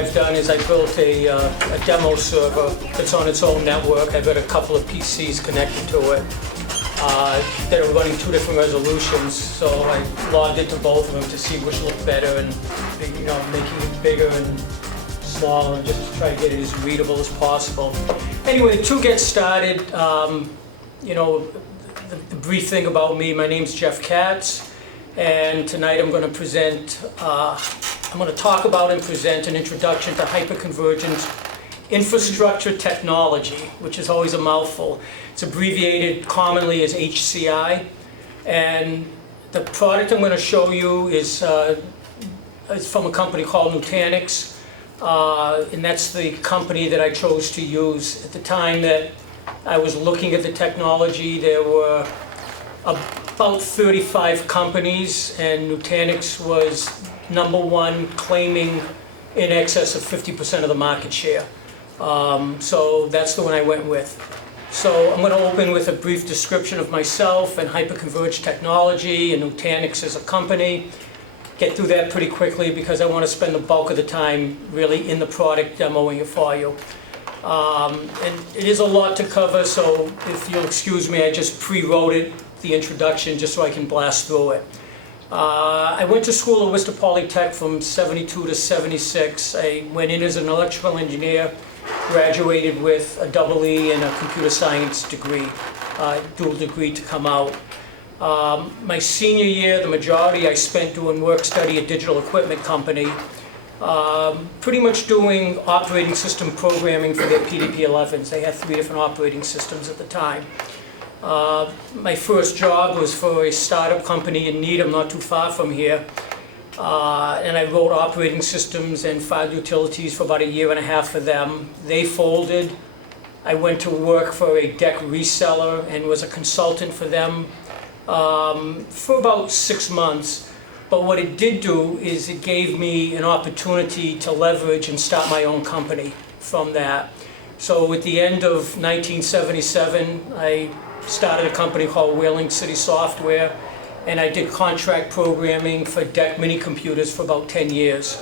I've done is I built a demo server that's on its own network. I've got a couple of PCs connected to it that are running two different resolutions. So I logged into both of them to see which looked better and, making it bigger and smaller and just to try to get it as readable as possible. Anyway, to get started, the brief thing about me, my name's Jeff Katz, and tonight I'm going to talk about and present an introduction to Hyper-Converged Infrastructure Technology, which is always a mouthful. It's abbreviated commonly as HCI, and the product I'm going to show you is from a company called Nutanix, and that's the company that I chose to use. At the time that I was looking at the technology, there were about 35 companies, and Nutanix was #1, claiming in excess of 50% of the market share. So that's the one I went with. So I'm going to open with a brief description of myself and Hyper-Converged technology and Nutanix as a company. Get through that pretty quickly because I want to spend the bulk of the time really in the product demoing it for you. And it is a lot to cover, so if you'll excuse me, I just pre-wrote it, the introduction, just so I can blast through it. I went to school at Worcester Polytech from '72 to '76. I went in as an electrical engineer, graduated with a EE and a computer science degree, dual degree to come out. My senior year, the majority I spent doing work study at digital equipment company, pretty much doing operating system programming for their PDP-11s. They had 3 different operating systems at the time. My first job was for a startup company in Needham, not too far from here, and I wrote operating systems and filed utilities for about 1.5 years for them. They folded. I went to work for a deck reseller and was a consultant for them for about 6 months. But what it did do is it gave me an opportunity to leverage and start my own company from that. So at the end of 1977, I started a company called Whaling City Software, and I did contract programming for DEC mini computers for about 10 years.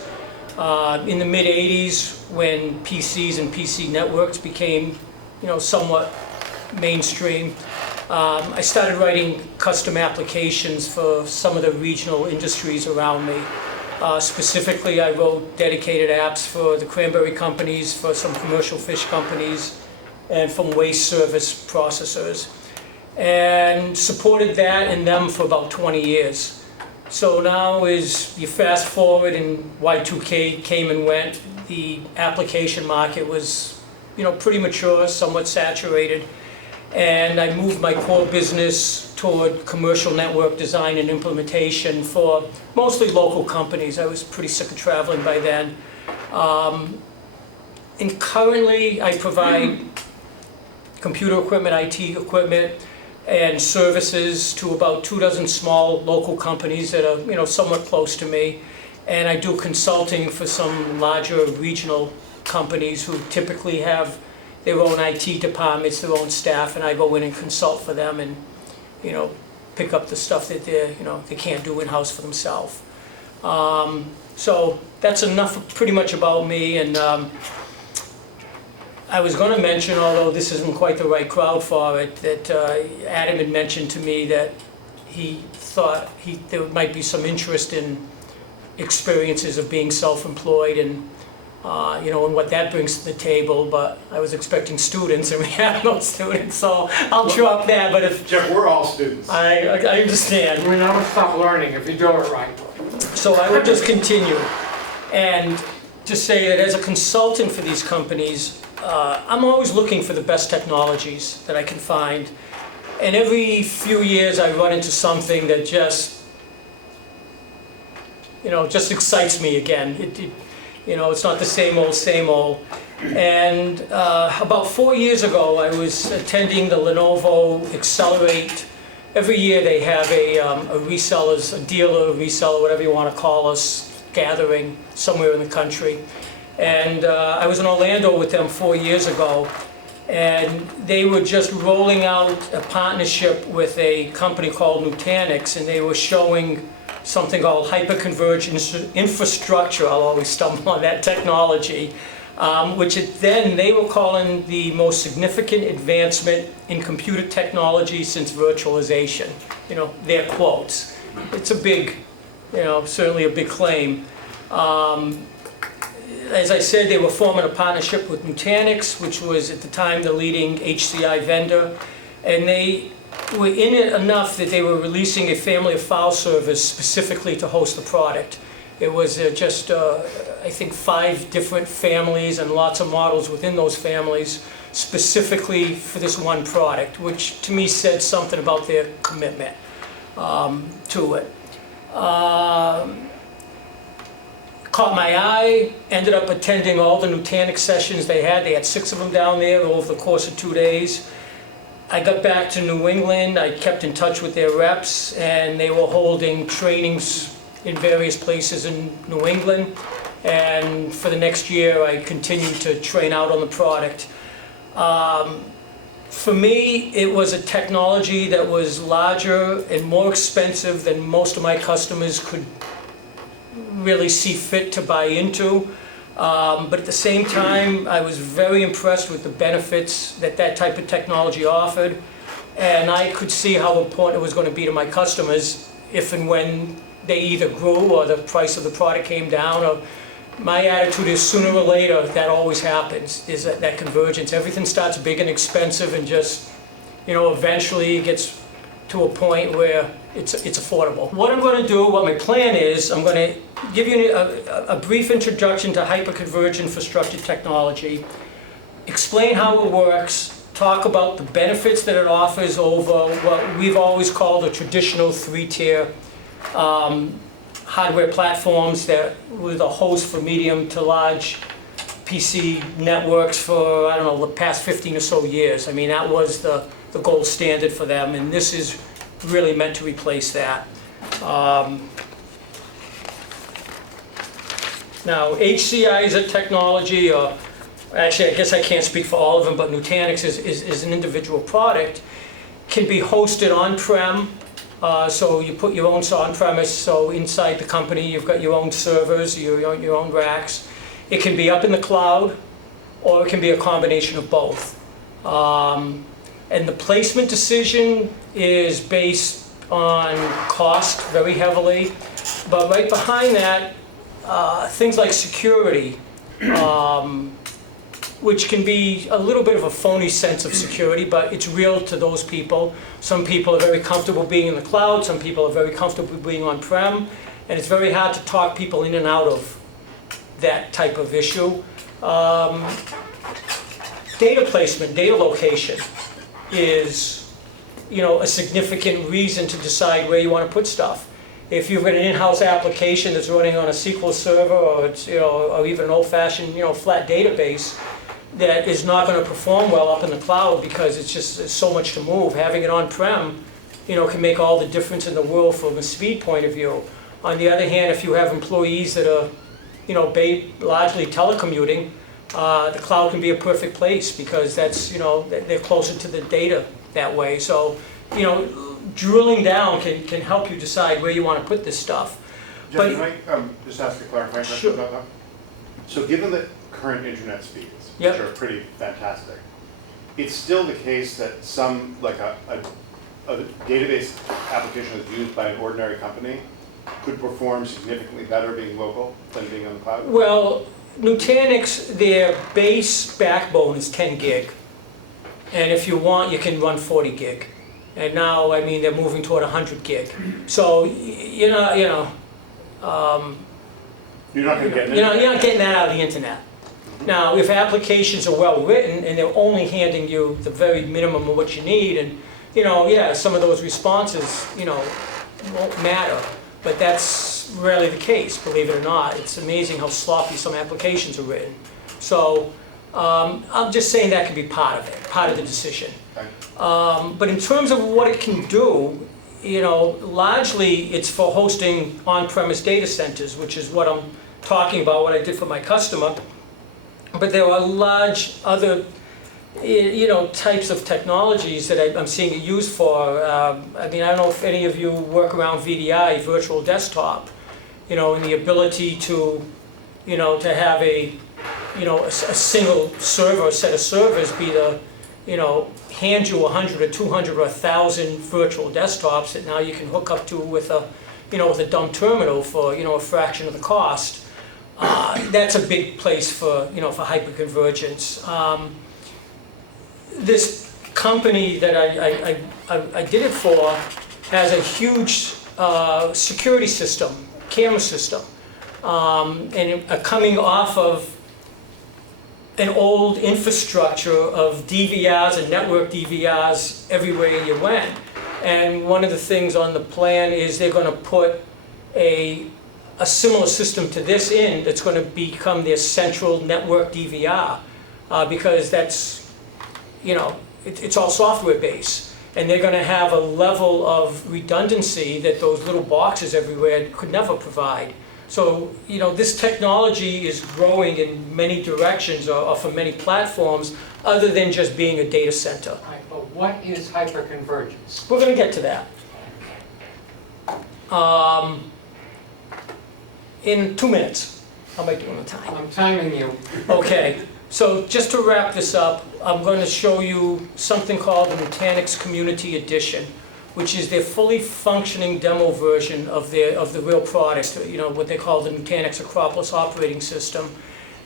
In the mid-'80s, when PCs and PC networks became, somewhat mainstream, I started writing custom applications for some of the regional industries around me. Specifically, I wrote dedicated apps for the cranberry companies, for some commercial fish companies, and from waste service processors, and supported that and them for about 20 years. So now as you fast forward and Y2K came and went, the application market was pretty mature, somewhat saturated, and I moved my core business toward commercial network design and implementation for mostly local companies. I was pretty sick of traveling by then. And currently I provide computer equipment, IT equipment, and services to about 24 small local companies that are somewhat close to me. And I do consulting for some larger regional companies who typically have their own IT departments, their own staff, and I go in and consult for them and pick up the stuff that they can't do in-house for themselves. So that's enough pretty much about me. And I was going to mention, although this isn't quite the right crowd for it, that Adam had mentioned to me that he thought there might be some interest in experiences of being self-employed and and what that brings to the table, but I was expecting students, and we have no students, so I'll drop that. But if Jeff, we're all students. I understand. We never stop learning if you do it right. So I would just continue and just say that as a consultant for these companies, I'm always looking for the best technologies that I can find, and every few years I run into something that just excites me again. It's not the same old. And about 4 years ago, I was attending the Lenovo Accelerate. Every year they have a dealer, reseller, whatever you want to call us, gathering somewhere in the country. And I was in Orlando with them 4 years ago. And they were just rolling out a partnership with a company called Nutanix, and they were showing something called Hyper-Converged Infrastructure. I'll always stumble on that technology, which then they were calling the most significant advancement in computer technology since virtualization. You know, their quotes. It's a big, you know, certainly a big claim. As I said, they were forming a partnership with Nutanix, which was at the time the leading HCI vendor, and they were in it enough that they were releasing a family of file servers specifically to host the product. It was just, I think, 5 different families and lots of models within those families specifically for this one product, which to me said something about their commitment to it. Caught my eye, ended up attending all the Nutanix sessions they had. They had 6 of them down there over the course of 2 days. I got back to New England, I kept in touch with their reps, and they were holding trainings in various places in New England. And for the next year, I continued to train out on the product. For me, it was a technology that was larger and more expensive than most of my customers could really see fit to buy into. But at the same time, I was very impressed with the benefits that that type of technology offered. And I could see how important it was going to be to my customers if and when they either grew or the price of the product came down. Or my attitude is sooner or later, that always happens, is that convergence. Everything starts big and expensive and just, you know, eventually gets to a point where it's affordable. What I'm going to do, what my plan is, I'm going to give you a brief introduction to Hyper-Converged Infrastructure Technology, explain how it works, talk about the benefits that it offers over what we've always called a traditional 3-tier hardware platforms that were the host for medium to large PC networks for, I don't know, the past 15 or so years. I mean, that was the gold standard for them, and this is really meant to replace that. Now, HCI is a technology, or actually I guess I can't speak for all of them, but Nutanix is an individual product, can be hosted on-prem, so you put your own on-premise, so inside the company you've got your own servers, your own racks. It can be up in the cloud, or it can be a combination of both. And the placement decision is based on cost very heavily, but right behind that, things like security, which can be a little bit of a phony sense of security, but it's real to those people. Some people are very comfortable being in the cloud, some people are very comfortable being on-prem, and it's very hard to talk people in and out of that type of issue. Data placement, data location is, you know, a significant reason to decide where you want to put stuff. If you've got an in-house application that's running on a SQL server, or it's, you know, or even an old-fashioned, you know, flat database that is not going to perform well up in the cloud because it's so much to move, having it on-prem, you know, can make all the difference in the world from a speed point of view. On the other hand, if you have employees that are, you know, largely telecommuting, the cloud can be a perfect place because that's, you know, they're closer to the data that way. So, you know, drilling down can help you decide where you want to put this stuff. Jeff, can I just ask a clarifying question about that? So given the current internet speeds, which are pretty fantastic, it's still the case that some, like a database application that's used by an ordinary company could perform significantly better being local than being on the cloud? Well, Nutanix, their base backbone is 10 gig. And if you want, you can run 40 gig. And now, I mean, they're moving toward 100 gig. So, you're not getting that out of the internet. Now, if applications are well written and they're only handing you the very minimum of what you need, and, you know, yeah, some of those responses, you know, won't matter. But that's rarely the case, believe it or not. It's amazing how sloppy some applications are written. So, I'm just saying that can be part of it, part of the decision. But in terms of what it can do, you know, largely it's for hosting on-premise data centers, which is what I'm talking about, what I did for my customer. But there are large other types of technologies that I'm seeing it used for. I mean, I don't know if any of you work around VDI, virtual desktop, and the ability to, to have a single server, a set of servers be the, hand you 100 or 200 or 1,000 virtual desktops that now you can hook up to with a, with a dumb terminal for, a fraction of the cost. That's a big place for, for hyperconvergence. This company that I did it for has a huge security system, camera system, and coming off of an old infrastructure of DVRs and network DVRs everywhere you went. And one of the things on the plan is they're going to put a similar system to this in that's going to become their central network DVR, because that's, it's all software based. And they're going to have a level of redundancy that those little boxes everywhere could never provide. So, this technology is growing in many directions or for many platforms other than just being a data center. Right, but what is hyperconvergence? We're going to get to that. In 2 minutes. How am I doing on time? I'm timing you. Okay, so just to wrap this up, I'm going to show you something called the Nutanix Community Edition, which is their fully functioning demo version of the real product, what they call the Nutanix Acropolis operating system.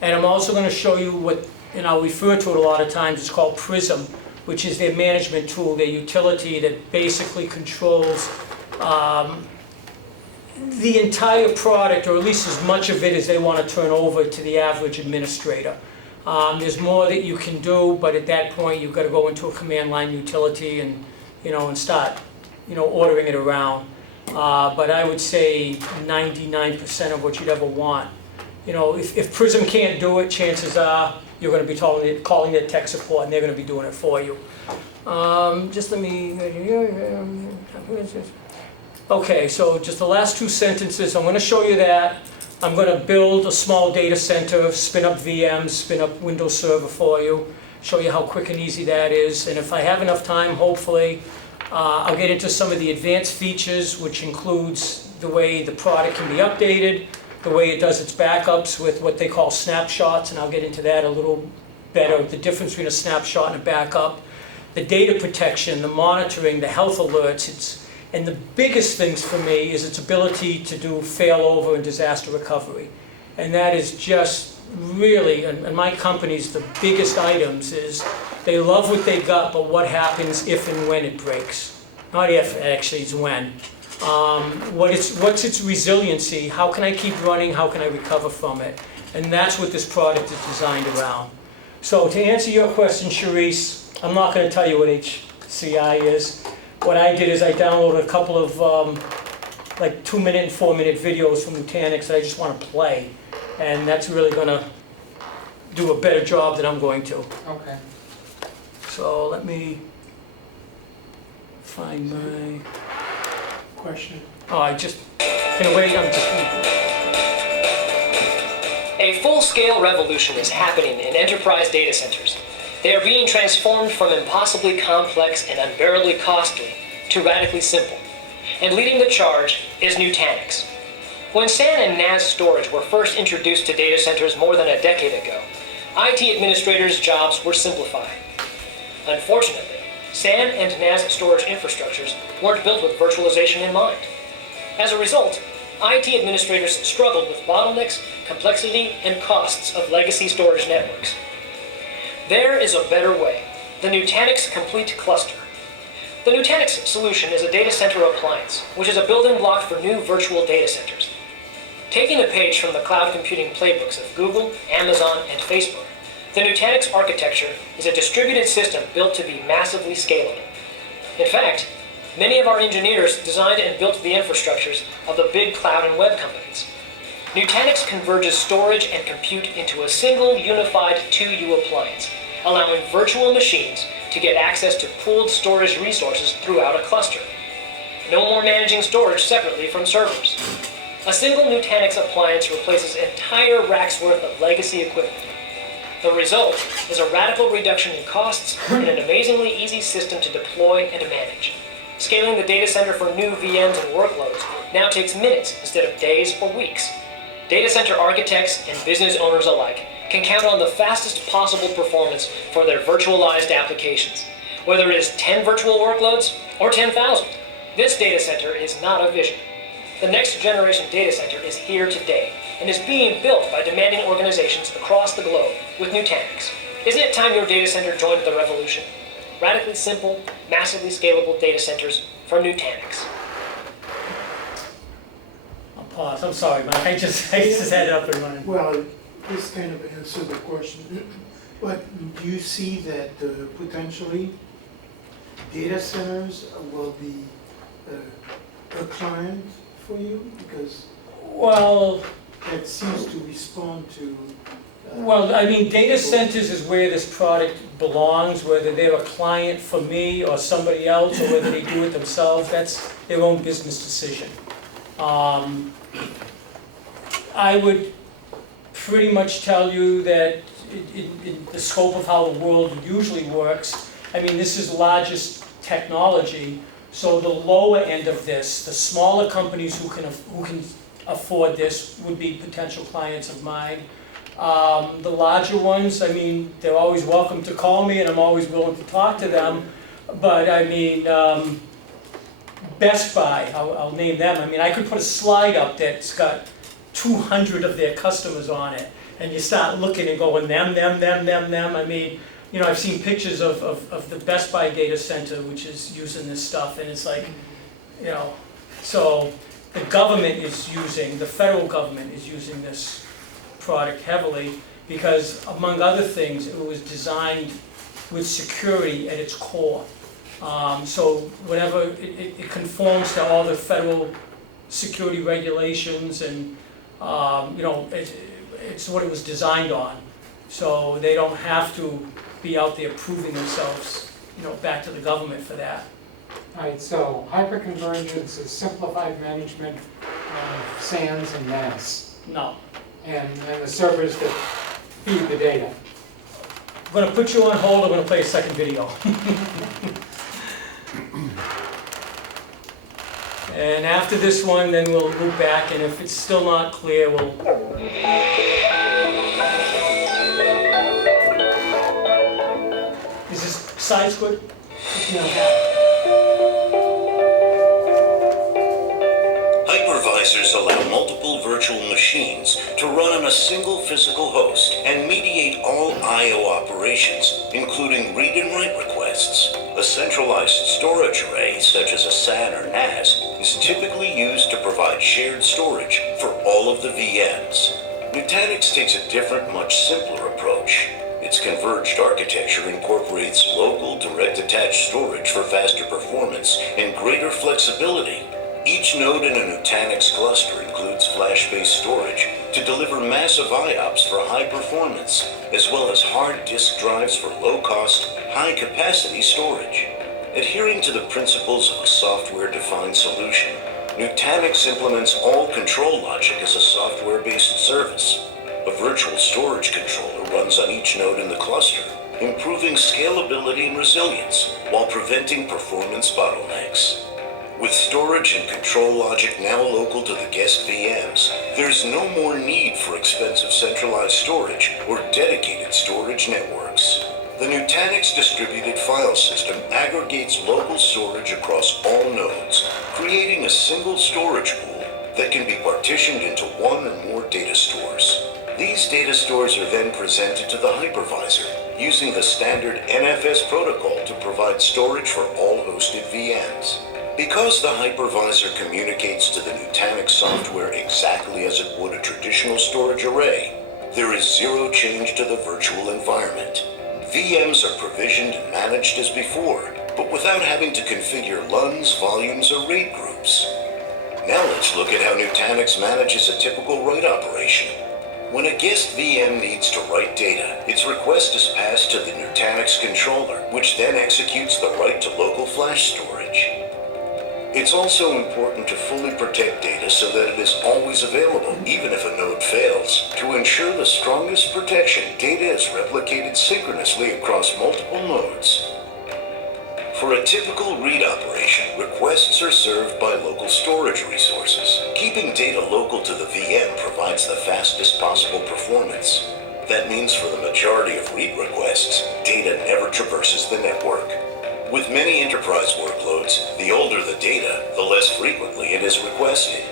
And I'm also going to show you what, I'll refer to it a lot of times, it's called Prism, which is their management tool, their utility that basically controls the entire product, or at least as much of it as they want to turn over to the average administrator. There's more that you can do, but at that point you've got to go into a command line utility and, and start, ordering it around. But I would say 99% of what you'd ever want. If Prism can't do it, chances are you're going to be calling their tech support and they're going to be doing it for you. Just let me... Okay, so just the last 2 sentences, I'm going to show you that. I'm going to build a small data center, spin up VMs, spin up Windows Server for you, show you how quick and easy that is. And if I have enough time, hopefully, I'll get into some of the advanced features, which includes the way the product can be updated, the way it does its backups with what they call snapshots, and I'll get into that a little better, the difference between a snapshot and a backup, the data protection, the monitoring, the health alerts. And the biggest things for me is its ability to do failover and disaster recovery. And that is just really, and my company's the biggest items is they love what they've got, but what happens if and when it breaks? Not if, actually, it's when. What's its resiliency? How can I keep running? How can I recover from it? And that's what this product is designed around. So to answer your question, Charisse, I'm not going to tell you what HCI is. What I did is I downloaded a couple of like 2-minute and 4-minute videos from Nutanix that I just want to play. And that's really going to do a better job than I'm going to. Okay. So let me find my Question. Oh, can I wait? I'm just... A full-scale revolution is happening in enterprise data centers. They are being transformed from impossibly complex and unbearably costly to radically simple. And leading the charge is Nutanix. When SAN and NAS storage were first introduced to data centers more than a decade ago, IT administrators' jobs were simplified. Unfortunately, SAN and NAS storage infrastructures weren't built with virtualization in mind. As a result, IT administrators struggled with bottlenecks, complexity, and costs of legacy storage networks. There is a better way, the Nutanix Complete Cluster. The Nutanix Solution is a data center appliance, which is a building block for new virtual data centers. Taking a page from the cloud computing playbooks of Google, Amazon, and Facebook, the Nutanix architecture is a distributed system built to be massively scalable. In fact, many of our engineers designed and built the infrastructures of the big cloud and web companies. Nutanix converges storage and compute into a single unified 2U appliance, allowing virtual machines to get access to pooled storage resources throughout a cluster. No more managing storage separately from servers. A single Nutanix appliance replaces entire racks worth of legacy equipment. The result is a radical reduction in costs and an amazingly easy system to deploy and manage. Scaling the data center for new VMs and workloads now takes minutes instead of days or weeks. Data center architects and business owners alike can count on the fastest possible performance for their virtualized applications, whether it is 10 virtual workloads or 10,000. This data center is not a vision. The next generation data center is here today and is being built by demanding organizations across the globe with Nutanix. Isn't it time your data center joined the revolution? Radically simple, massively scalable data centers from Nutanix. I'll pause. I'm sorry, Mike. I just had it up and running. Well, this kind of answered the question, but do you see that potentially data centers will be a client for you? Because Well, that seems to respond to... Well, I mean, data centers is where this product belongs, whether they're a client for me or somebody else, or whether they do it themselves, that's their own business decision. I would pretty much tell you that in the scope of how the world usually works, I mean, this is largest technology, so the lower end of this, the smaller companies who can afford this would be potential clients of mine. The larger ones, I mean, they're always welcome to call me and I'm always willing to talk to them. But I mean, Best Buy, I'll name them. I mean, I could put a slide up that's got 200 of their customers on it. And you start looking and going, them. I mean, you know, I've seen pictures of the Best Buy data center, which is using this stuff. And it's like, you know, so the government is using, the federal government is using this product heavily because, among other things, it was designed with security at its core. So whatever, it conforms to all the federal security regulations and, you know, it's what it was designed on. So they don't have to be out there proving themselves, you know, back to the government for that. All right, so hyperconvergence is simplified management of SANs and NAS, No. and the servers that feed the data. I'm going to put you on hold. I'm going to play a second video. And after this one, then we'll move back, and if it's still not clear, we'll... Is this size good? No. Hypervisors allow multiple virtual machines to run on a single physical host and mediate all I/O operations, including read and write requests. A centralized storage array, such as a SAN or NAS, is typically used to provide shared storage for all of the VMs. Nutanix takes a different, much simpler approach. Its converged architecture incorporates local direct attached storage for faster performance and greater flexibility. Each node in a Nutanix cluster includes flash-based storage to deliver massive IOPS for high performance, as well as hard disk drives for low-cost, high-capacity storage. Adhering to the principles of a software-defined solution, Nutanix implements all control logic as a software-based service. A virtual storage controller runs on each node in the cluster, improving scalability and resilience while preventing performance bottlenecks. With storage and control logic now local to the guest VMs, there's no more need for expensive centralized storage or dedicated storage networks. The Nutanix distributed file system aggregates local storage across all nodes, creating a single storage pool that can be partitioned into one or more data stores. These data stores are then presented to the hypervisor using the standard NFS protocol to provide storage for all hosted VMs. Because the hypervisor communicates to the Nutanix software exactly as it would a traditional storage array, there is zero change to the virtual environment. VMs are provisioned and managed as before, but without having to configure LUNs, volumes, or RAID groups. Now let's look at how Nutanix manages a typical write operation. When a guest VM needs to write data, its request is passed to the Nutanix controller, which then executes the write to local flash storage. It's also important to fully protect data so that it is always available, even if a node fails. To ensure the strongest protection, data is replicated synchronously across multiple nodes. For a typical read operation, requests are served by local storage resources. Keeping data local to the VM provides the fastest possible performance. That means for the majority of read requests, data never traverses the network. With many enterprise workloads, the older the data, the less frequently it is requested.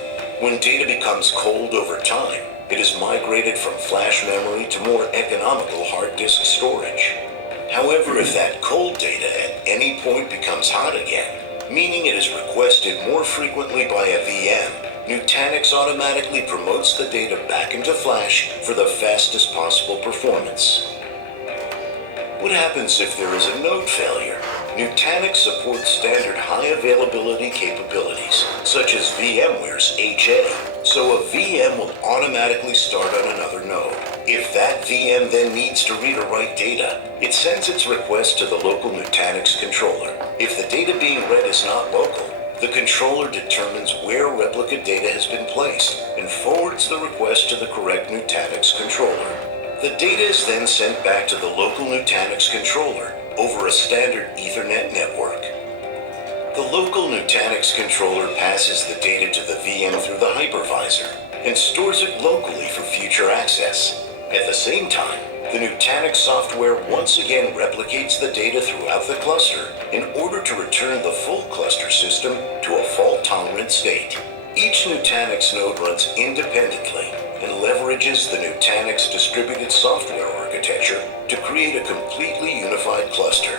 When data becomes cold over time, it is migrated from flash memory to more economical hard disk storage. However, if that cold data at any point becomes hot again, meaning it is requested more frequently by a VM, Nutanix automatically promotes the data back into flash for the fastest possible performance. What happens if there is a node failure? Nutanix supports standard high availability capabilities, such as VMware's HA, so a VM will automatically start on another node. If that VM then needs to read or write data, it sends its request to the local Nutanix controller. If the data being read is not local, the controller determines where replica data has been placed and forwards the request to the correct Nutanix controller. The data is then sent back to the local Nutanix controller over a standard Ethernet network. The local Nutanix controller passes the data to the VM through the hypervisor and stores it locally for future access. At the same time, the Nutanix software once again replicates the data throughout the cluster in order to return the full cluster system to a fault-tolerant state. Each Nutanix node runs independently and leverages the Nutanix distributed software architecture to create a completely unified cluster.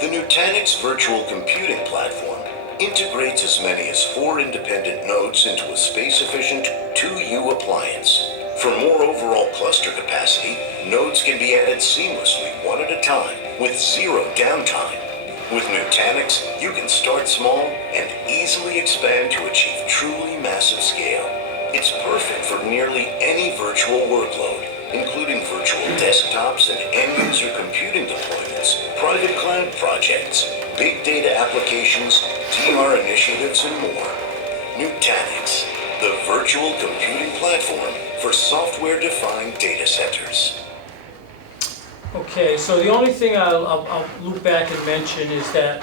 The Nutanix virtual computing platform integrates as many as 4 independent nodes into a space-efficient 2U appliance. For more overall cluster capacity, nodes can be added seamlessly one at a time with 0 downtime. With Nutanix, you can start small and easily expand to achieve truly massive scale. It's perfect for nearly any virtual workload, including virtual desktops and end-user computing deployments, private cloud projects, big data applications, DR initiatives, and more. Nutanix, the virtual computing platform for software-defined data centers. Okay, so the only thing I'll loop back and mention is that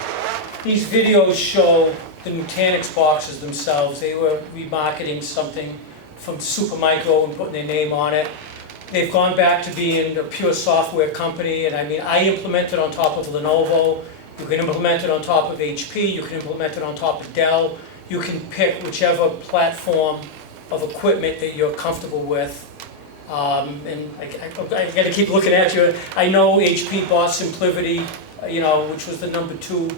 these videos show the Nutanix boxes themselves. They were remarketing something from Supermicro and putting their name on it. They've gone back to being a pure software company, and I mean, I implemented on top of Lenovo. You can implement it on top of HP. You can implement it on top of Dell. You can pick whichever platform of equipment that you're comfortable with. And I got to keep looking at you. I know HP bought SimpliVity, which was the #2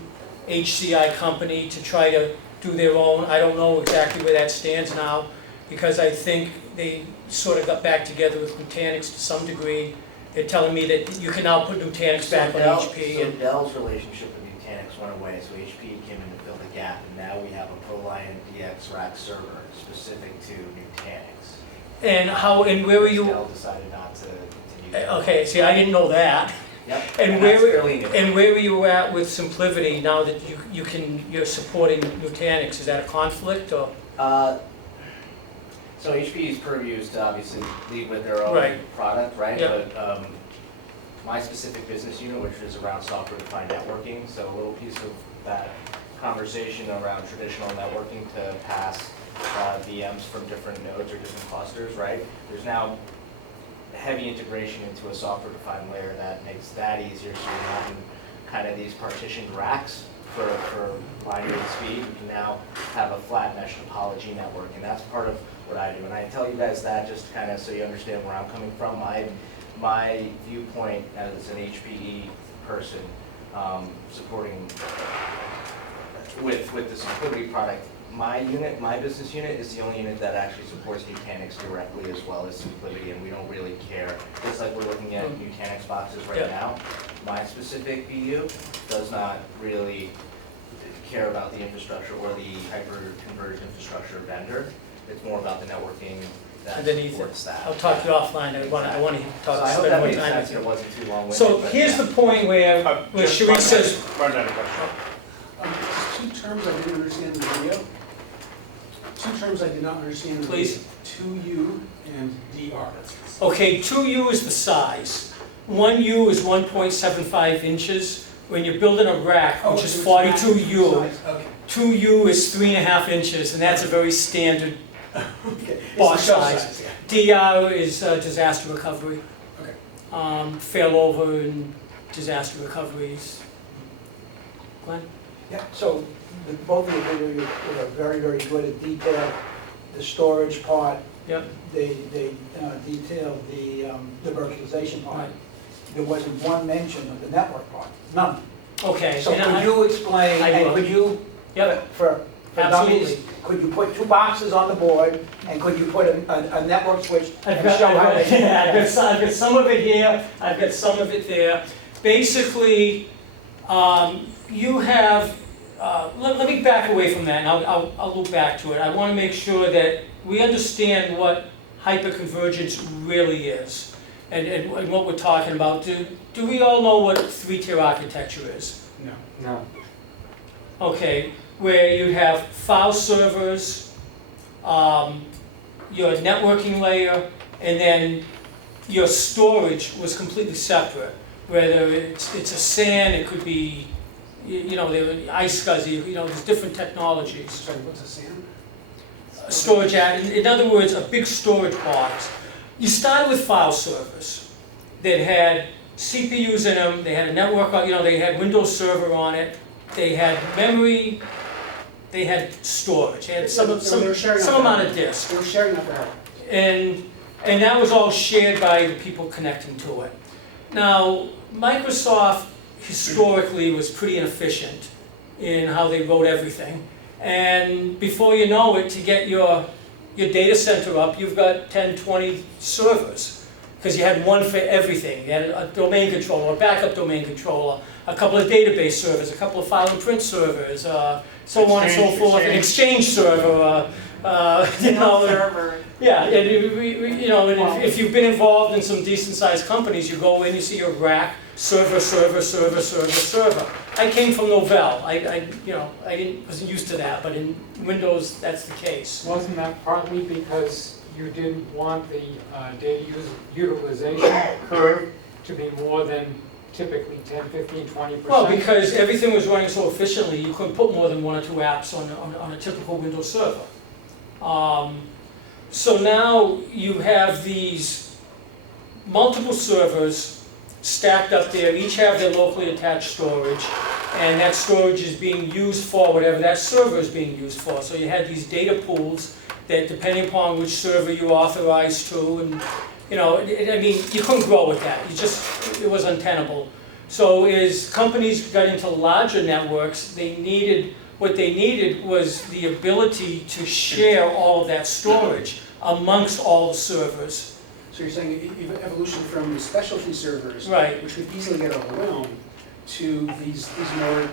HCI company, to try to do their own. I don't know exactly where that stands now, because I think they sort of got back together with Nutanix to some degree. They're telling me that you can now put Nutanix back on HP. So Dell's relationship with Nutanix went away, so HP came in to fill the gap, and now we have a ProLiant DX rack server specific to Nutanix. And where were you? Dell decided not to continue. Okay, see, I didn't know that. Yep. And that's fairly new. where were you at with SimpliVity now that you're supporting Nutanix? Is that a conflict or? So HP's purview is to obviously lead with their own Right. product, right? Yep. But my specific business unit, which is around software-defined networking, so a little piece of that conversation around traditional networking to pass VMs from different nodes or different clusters, right? There's now heavy integration into a software-defined layer that makes that easier, so you're not in kind of these partitioned racks for binary speed. You can now have a flat mesh topology network, and that's part of what I do. And I tell you guys that just kind of so you understand where I'm coming from. My viewpoint as an HPE person supporting with the SimpliVity product, my business unit is the only unit that actually supports Nutanix directly as well as SimpliVity, and we don't really care. Just like we're looking at Nutanix boxes right now, my specific BU does not really care about the infrastructure or the hyper-converged infrastructure vendor. It's more about the networking that Underneath supports that. I'll talk to you offline. I want to So talk. I hope Spend that more made time sense with and you. it wasn't too long-winded. So but here's yeah. the point where Just Sheree says. run down a question. two terms I didn't understand in the video. Two terms I did not understand in the video. Please. 2U and DR. Okay, 2U is the size. 1U is 1.75 inches. When you're building a rack, which is 42U, Okay. 2U is 3.5 inches, and that's a very standard Okay. box It's the shelf size. yeah. DR is disaster recovery. Okay. Failover and disaster recoveries. Glenn? Yeah, so both of you were very, very good at detail, the storage part. Yep. They detailed the virtualization part. Right. There wasn't one mention of the network part, none. Okay. So and could you explain, I and will. could you, Yep. for Absolutely. dummies, could you put two boxes on the board, and could you put a network switch I've and got, show how they? I've got some of it here, I've got some of it there. Basically, you have, let me back away from that, and I'll loop back to it. I want to make sure that we understand what hyperconvergence really is, and what we're talking about. Do we all know what 3-tier architecture is? No. No. Okay, where you have file servers, your networking layer, and then your storage was completely separate. Whether it's a SAN, it could be, the iSCSI, there's different technologies. Sorry, what's a SAN? Storage, in other words, a big storage box. You started with file servers that had CPUs in them, they had a network, they had Windows Server on it, they had memory, they had storage, they had some amount of disk. They were sharing that for help. And that was all shared by the people connecting to it. Now, Microsoft historically was pretty inefficient in how they wrote everything. And before you know it, to get your data center up, you've got 10, 20 servers. Because you had one for everything. You had a domain controller, a backup domain controller, a couple of database servers, a couple of file and print servers, so on and so forth, an exchange server, Yeah, and and if you've been involved in some decent-sized companies, you go in, you see your rack, server, server, server, server, server. I came from Novell. I wasn't used to that, but in Windows, that's the case. Wasn't that partly because you didn't want the data utilization curve to be more than typically 10, 15, 20%? Well, because everything was running so efficiently, you couldn't put more than 1 or 2 apps on a typical Windows server. So now you have these multiple servers stacked up there, each have their locally attached storage, and that storage is being used for whatever that server is being used for. So you had these data pools that, depending upon which server you authorized to, and you couldn't grow with that. It was untenable. So as companies got into larger networks, what they needed was the ability to share all of that storage amongst all the servers. So you're saying evolution from specialty servers, Right. which would easily get overwhelmed, to these more,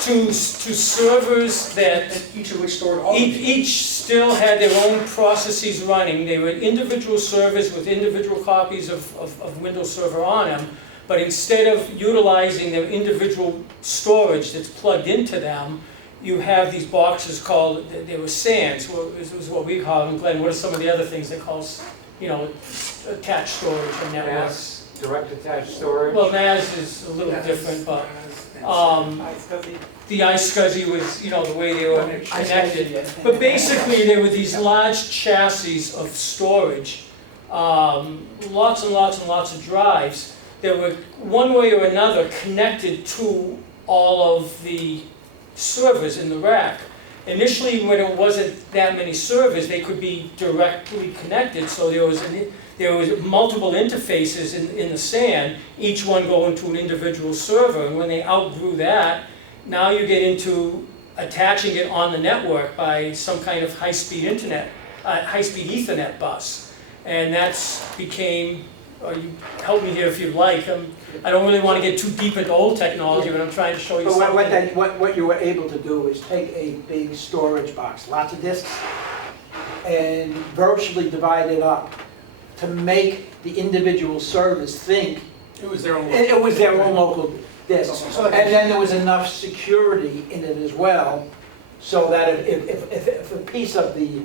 To servers that each of which stored all of these. each still had their own processes running. They were individual servers with individual copies of Windows Server on them, but instead of utilizing their individual storage that's plugged into them, you have these boxes called, they were SANs, this was what we call them. Glenn, what are some of the other things they call, attached storage and networks? NAS, direct attached storage. Well, NAS is a little different, but the iSCSI was, the way they were connected. But basically, there were these large chassis of storage, lots and lots and lots of drives that were, one way or another, connected to all of the servers in the rack. Initially, when it wasn't that many servers, they could be directly connected, so there was multiple interfaces in the SAN, each one going to an individual server, and when they outgrew that, now you get into attaching it on the network by some kind of high-speed Ethernet bus, and that's became, you help me here if you'd like, I don't really want to get too deep into old technology, but I'm trying to show you But something. what you were able to do is take a big storage box, lots of disks, and virtually divide it up to make the individual servers think It was their own. it was their own local disks. So like- And then there was enough security in it as well, so that if a piece of the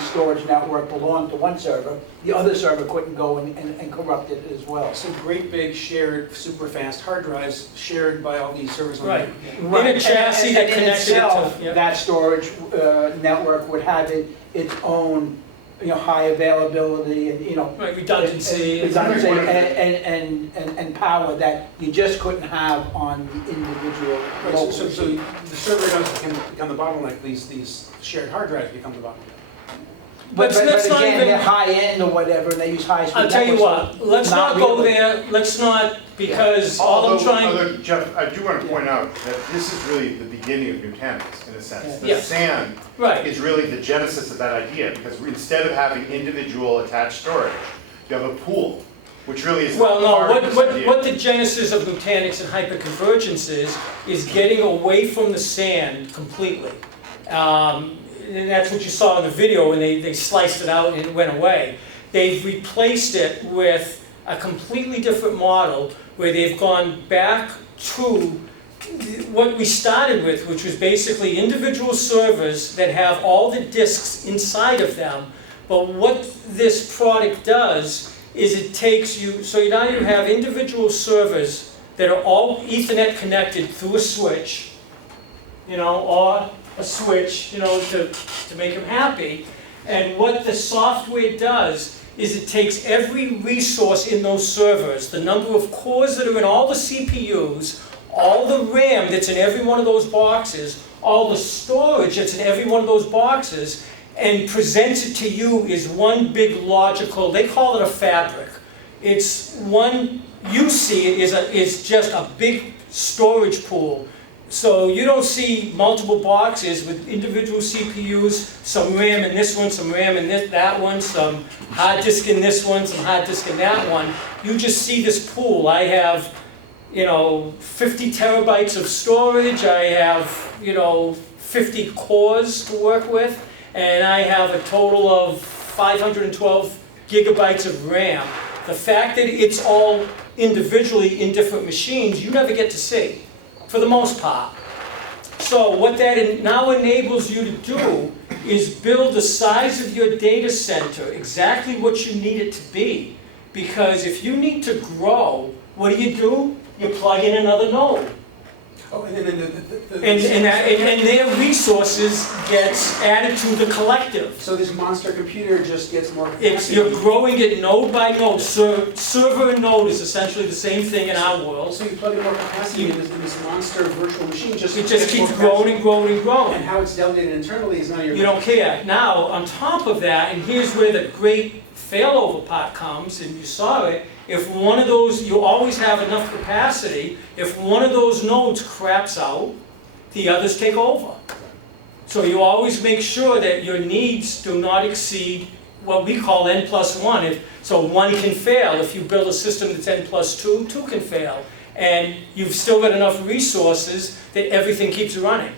storage network belonged to one server, the other server couldn't go and corrupt it as well. Some great big shared, super fast hard drives shared by all these servers on the Right. network. In a chassis that And in connected it itself, to, yeah. that storage network would have its own, high availability and, Right, redundancy. redundancy and power that you just couldn't have on the individual Right, local so machine. the server doesn't become the bottleneck, these shared hard drives become the bottleneck. But Let's not again, even- they're high end or whatever, and they use high speed I'll tell you networks, what, let's not go really. there, let's not, because all I'm trying, Although, Jeff, I do want to point out that this is really the beginning of Nutanix, in a sense. The Yes. SAN right. is really the genesis of that idea, because instead of having individual attached storage, you have a pool, which really is the Well, no, heart of this idea. what the genesis of Nutanix and Hyper-Convergence is getting away from the SAN completely. And that's what you saw in the video when they sliced it out and it went away. They've replaced it with a completely different model where they've gone back to what we started with, which was basically individual servers that have all the disks inside of them. But what this product does is it takes you, so now you have individual servers that are all Ethernet connected through a switch, or a switch, to make them happy. And what the software does is it takes every resource in those servers, the number of cores that are in all the CPUs, all the RAM that's in every one of those boxes, all the storage that's in every one of those boxes, and presents it to you as one big logical, they call it a fabric. It's one, you see it is just a big storage pool. So you don't see multiple boxes with individual CPUs, some RAM in this one, some RAM in that one, some hard disk in this one, some hard disk in that one. You just see this pool. I have, 50 terabytes of storage. I have, 50 cores to work with. And I have a total of 512 gigabytes of RAM. The fact that it's all individually in different machines, you never get to see, for the most part. So what that now enables you to do is build the size of your data center exactly what you need it to be. Because if you need to grow, what do? You plug in another node. Oh, and then And their resources gets added to the collective. so this monster computer just gets more capacity. You're growing it node by node. Server and node is essentially the same thing in our world. So you plug in more capacity in this monster virtual machine, just It just gets more keeps growing capacity. and growing and growing. And how it's delegated internally is none of your. You don't care. Now, on top of that, and here's where the great failover part comes, and you saw it, if one of those, you always have enough capacity, if one of those nodes craps out, the others take over. So you always make sure that your needs do not exceed what we call N+1. So one can fail. If you build a system that's N+2, two can fail. And you've still got enough resources that everything keeps running.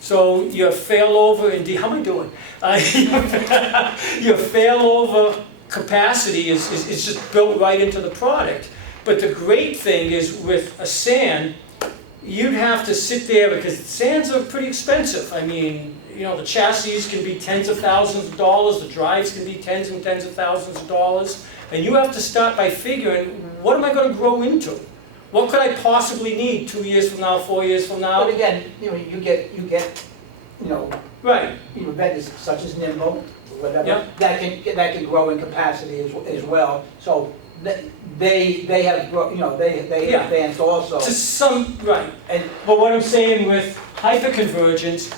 So your failover, indeed, how am I doing? Your failover capacity is just built right into the product. But the great thing is with a SAN, you'd have to sit there because SANs are pretty expensive. I mean, the chassis can be tens of thousands of dollars, the drives can be tens and tens of thousands of dollars, and you have to start by figuring, what am I going to grow into? What could I possibly need 2 years from now, 4 years from now? But again, you get, Right. vendors such as Nimble, whatever, Yep. that can grow in capacity as well. So they have, they Yeah. have advanced also. To some, right. And But what I'm saying with hyperconvergence,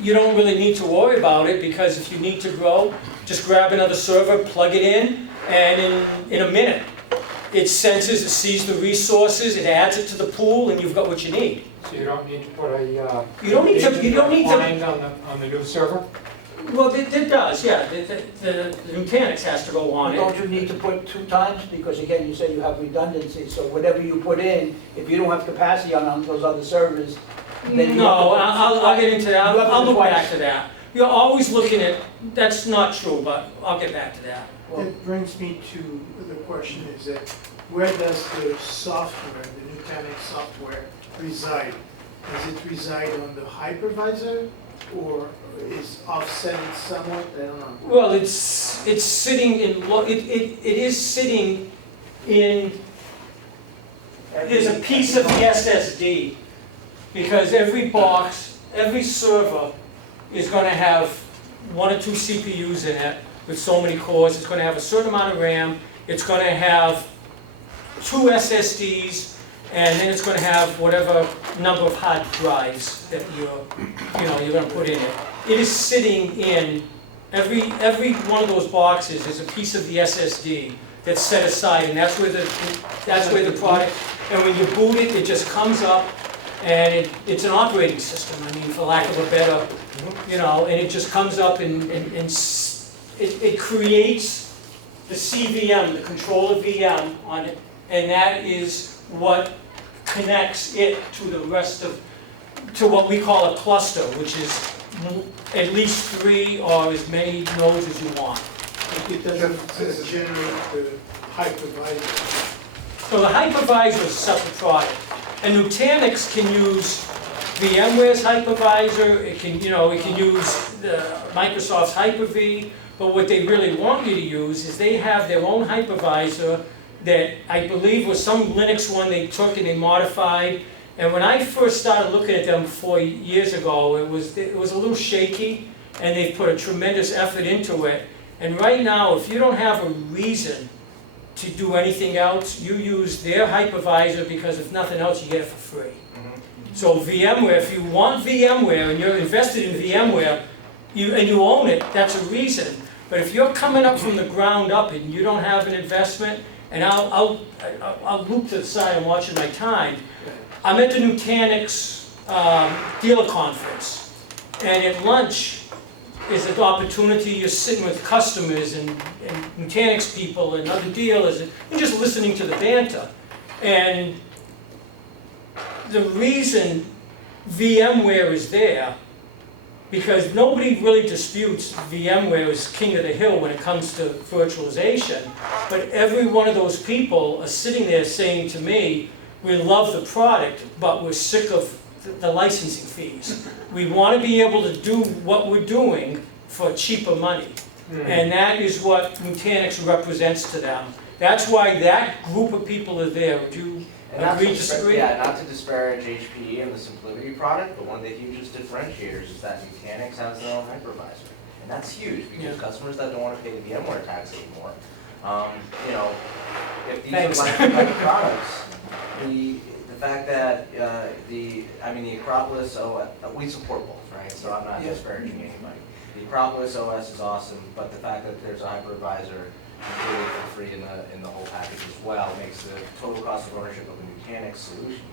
you don't really need to worry about it because if you need to grow, just grab another server, plug it in, and in a minute, it senses, it sees the resources, it adds it to the pool, and you've got what you need. So you don't need to put a, You don't need to, client on the new server? well, it does, yeah, the Nutanix has to go on don't it. you need to put 2 times? Because again, you say you have redundancy, so whatever you put in, if you don't have capacity on those other servers, then you No, have to- I'll get into that, you have to I'll look twice. back to that. You're always looking at, that's not true, but I'll get back to that. That brings me to the question is that where does the software, the Nutanix software reside? Does it reside on the hypervisor or is offsetting somewhat? I don't know. Well, it's sitting in, it is sitting in, there's a piece of the SSD, because every box, every server is going to have 1 or 2 CPUs in it with so many cores. It's going to have a certain amount of RAM. It's going to have 2 SSDs, and then it's going to have whatever number of hard drives that you're going to put in it. It is sitting in every one of those boxes is a piece of the SSD that's set aside, and that's where the product. And when you boot it, it just comes up, and it's an operating system. I mean, for lack of a better, and it just comes up and it creates the CVM, the controller VM on it, and that is what connects it to the rest of, to what we call a cluster, which is at least 3 or as many nodes as you want. It doesn't generate the hypervisor. So the hypervisor is a separate product, and Nutanix can use VMware's hypervisor. It can, it can use the Microsoft's Hyper-V. But what they really want you to use is they have their own hypervisor that I believe was some Linux one they took and they modified. And when I first started looking at them 4 years ago, it was a little shaky, and they've put a tremendous effort into it. And right now, if you don't have a reason to do anything else, you use their hypervisor, because if nothing else, you get it for free. So VMware, if you want VMware and you're invested in VMware, and you own it, that's a reason. But if you're coming up from the ground up and you don't have an investment, and I'll loop to the side, I'm watching my time. I'm at the Nutanix dealer conference, and at lunch is an opportunity. You're sitting with customers and Nutanix people and other dealers, and you're just listening to the banter. And the reason VMware is there, because nobody really disputes VMware is king of the hill when it comes to virtualization, but every one of those people are sitting there saying to me, we love the product, but we're sick of the licensing fees. We want to be able to do what we're doing for cheaper money. And that is what Nutanix represents to them. That's why that group of people are there. Would you agree, disagree? Yeah, not to disparage HPE and the SimpliVity product, but one of the hugest differentiators is that Nutanix has their own hypervisor. And that's huge, because customers that don't want to pay the VMware tax anymore, if these are like products, the fact that the Acropolis OS, we support both, right? So I'm not disparaging anybody. The Acropolis OS is awesome, but the fact that there's a hypervisor included for free in the whole package as well makes the total cost of ownership of a Nutanix solution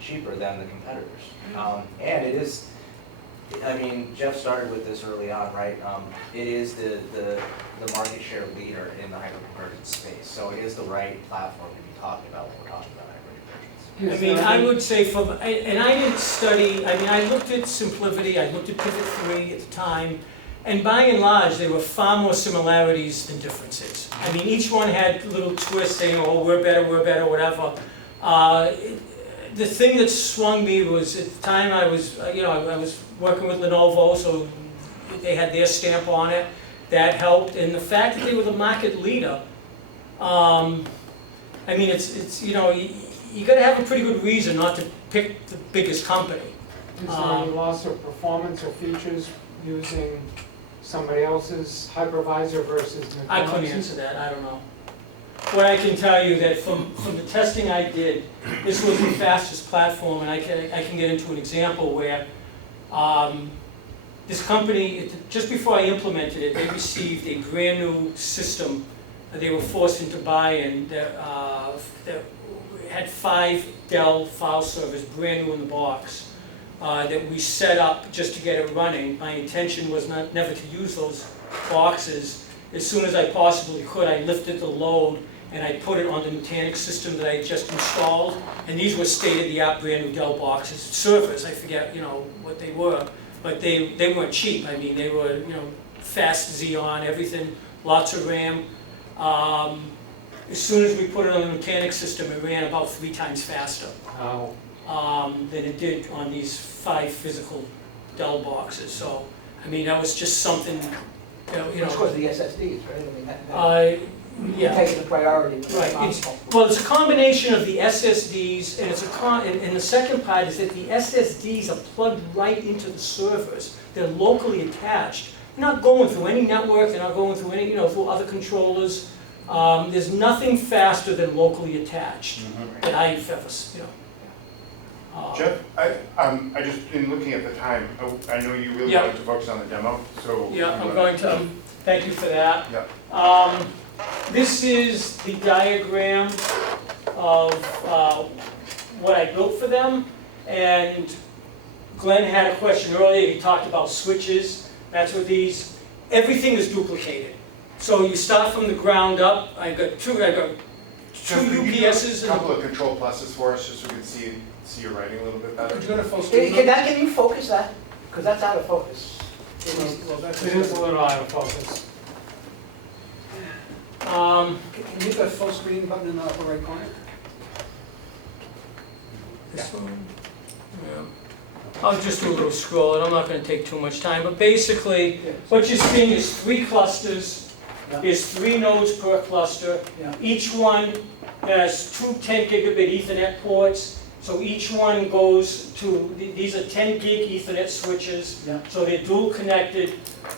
cheaper than the competitors. And it is, Jeff started with this early on, right? It is the market share leader in the hyper-converged space, so it is the right platform to be talking about when we're talking about hyper-convergence. I would say and I didn't study, I looked at SimpliVity, I looked at Pivot 3 at the time, and by and large, there were far more similarities than differences. Each one had little twists saying, oh, we're better, whatever. The thing that swung me was, at the time I was working with Lenovo, so they had their stamp on it. That helped, and the fact that they were the market leader, you got to have a pretty good reason not to pick the biggest company. Is there any loss of performance or features using somebody else's hypervisor versus Nutanix? I couldn't answer that, I don't know. What I can tell you that from the testing I did, this was the fastest platform, and I can get into an example where this company, just before I implemented it, they received a brand new system that they were forced into buying that had 5 Dell file servers, brand new in the box, that we set up just to get it running. My intention was never to use those boxes. As soon as I possibly could, I lifted the load and I put it on the Nutanix system that I had just installed. And these were state-of-the-art brand new Dell boxes, servers, I forget what they were, but they weren't cheap. They were fast Xeon, everything, lots of RAM. As soon as we put it on the Nutanix system, it ran about 3 times faster. How? than it did on these 5 physical Dell boxes. So, I mean, that was just something, you Of know, course, the SSDs, right? I mean, that, yeah. take it a priority. Right, well, it's a combination of the SSDs, and and the second part is that the SSDs are plugged right into the servers. They're locally attached. They're not going through any network, they're not going through any, through other controllers. There's nothing faster than locally attached that I've ever, Jeff, I just, in looking at the time, I know you really Yeah. wanted to focus on the demo, so. Yeah, I'm going to, thank you for that. Yeah. This is the diagram of what I built for them, and Glenn had a question earlier, he talked about switches. That's what these, everything is duplicated. So you start from the ground up. I've got two UPSs. A couple of control pluses for us, just so we can see your writing a little bit better. Could you go to full screen? Can you focus that? Because that's out of focus. Well, that's It is a little out of focus. Can you hit the full screen button in the upper right corner? This one? Yeah. I'll just do a little scroll, and I'm not going to take too much time, but basically, what you're seeing is 3 clusters. There's 3 nodes per cluster. Yeah. Each one has 2 10 gigabit Ethernet ports. So each one goes to, these are 10 gig Ethernet switches. Yeah. So they're dual connected.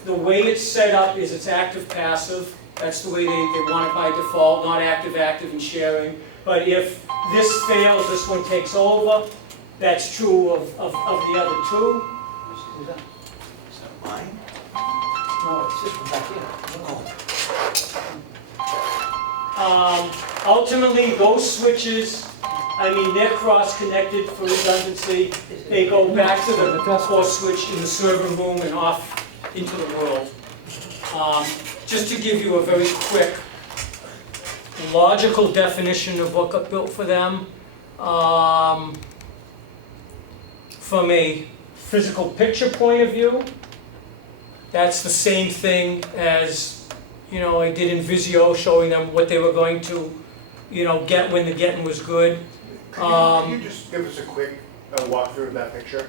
The way it's set up is it's active passive. That's the way they want it by default, not active and sharing. But if this fails, this one takes over. That's true of the other 2. Who's that? Is that mine? No, it's just from back here. Ultimately, those switches, I mean, they're cross-connected for redundancy. They go back to the core switch in the server room and off into the world. Just to give you a very quick, logical definition of what got built for them, from a physical picture point of view, that's the same thing as, I did in Visio, showing them what they were going to, get when the getting was good. Could you just give us a quick walkthrough of that picture?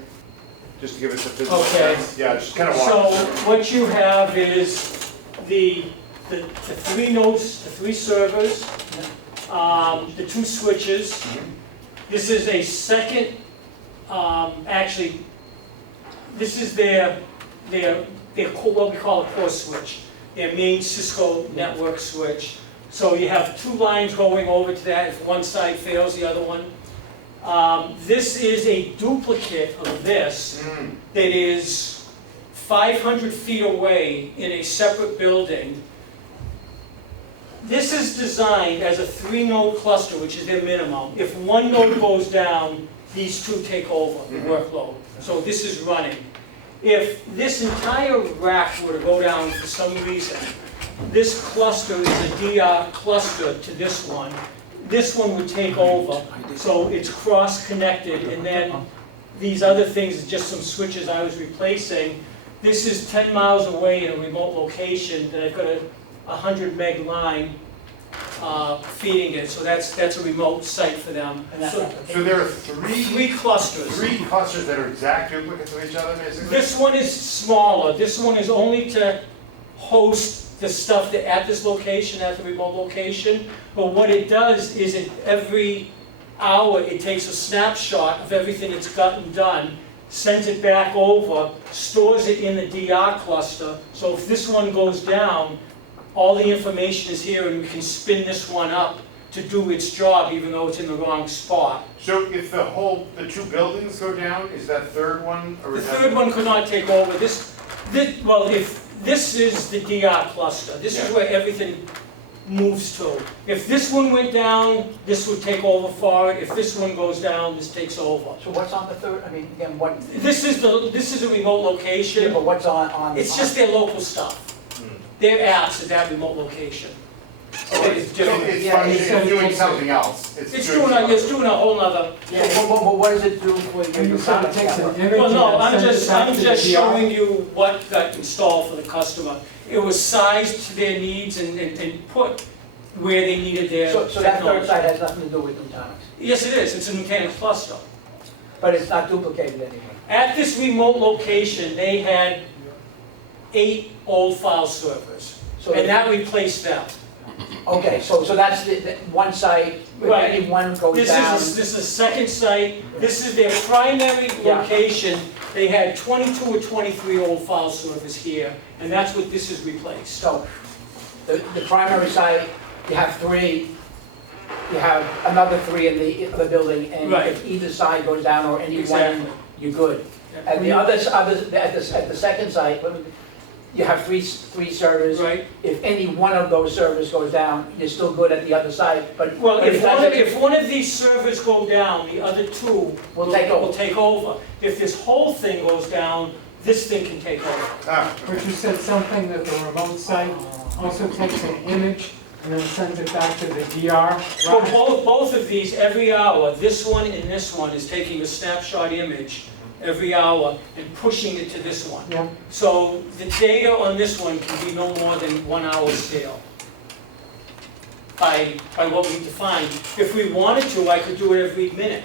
Just to give us a physical Okay. sense? Yeah, just kind of walk So through. what you have is the 3 nodes, the 3 servers, the 2 switches. This is a second, actually, this is their what we call a core switch, their main Cisco network switch. So you have 2 lines going over to that. If one side fails, the other one. This is a duplicate of this that is 500 feet away in a separate building. This is designed as a 3-node cluster, which is their minimum. If one node goes down, these 2 take over the workload. So this is running. If this entire rack were to go down for some reason, this cluster is a DR cluster to this one. This one would take over, so it's cross-connected, and then these other things is just some switches I was replacing. This is 10 miles away in a remote location that I've got a 100 meg line feeding it, so that's a remote site for them. So there are 3 clusters. 3 clusters that are exact duplicates of each other, basically? This one is smaller. This one is only to host the stuff that at this location, at the remote location. But what it does is every hour it takes a snapshot of everything it's gotten done, sends it back over, stores it in the DR cluster. So if this one goes down, all the information is here and we can spin this one up to do its job even though it's in the wrong spot. So if the 2 buildings go down, is that 3rd one? Or The is that 3rd one could not take over. Well, if this is the DR cluster, this is where everything moves to. If this one went down, this would take over for it. If this one goes down, this takes over. So what's on the 3rd? I mean, again, what? This is a remote Yeah, location. but what's on? It's just their local stuff. Their apps at that remote location. It's different. It's doing something else. It's doing a whole nother. Yeah, but what does it do for your It takes an image Well, no, and I'm sends it back to the just DR. showing you what got installed for the customer. It was sized to their needs and put where they needed their So that third technology. site has nothing to do with Nutanix, Yes, it is, it's a Nutanix cluster. but it's not duplicated anywhere. At this remote location, they had 8 old file servers, So and that replaced them. Okay, so that's the one site, if Right. any one goes This down. is a second site, this is their primary Yeah. location. They had 22 or 23 old file servers here, and that's what this has replaced. So, the primary site, you have 3, you have another 3 in the other building, and Right. if either side goes down or any Exactly. one, you're good. At the at the second site, you have three servers. Right? If any one of those servers goes down, you're still good at the other site, but. Well, but if that's- one of these servers go down, the other 2 Will take over. will take over. If this whole thing goes down, this thing can take over. But you said something that the remote site also takes an image and then sends it back to the DR. So both of these, every hour, this one and this one is taking a snapshot image every hour and pushing it to this one. Yeah, So the data on this one can be no more than 1 hour stale by what we defined. If we wanted to, I could do it every minute.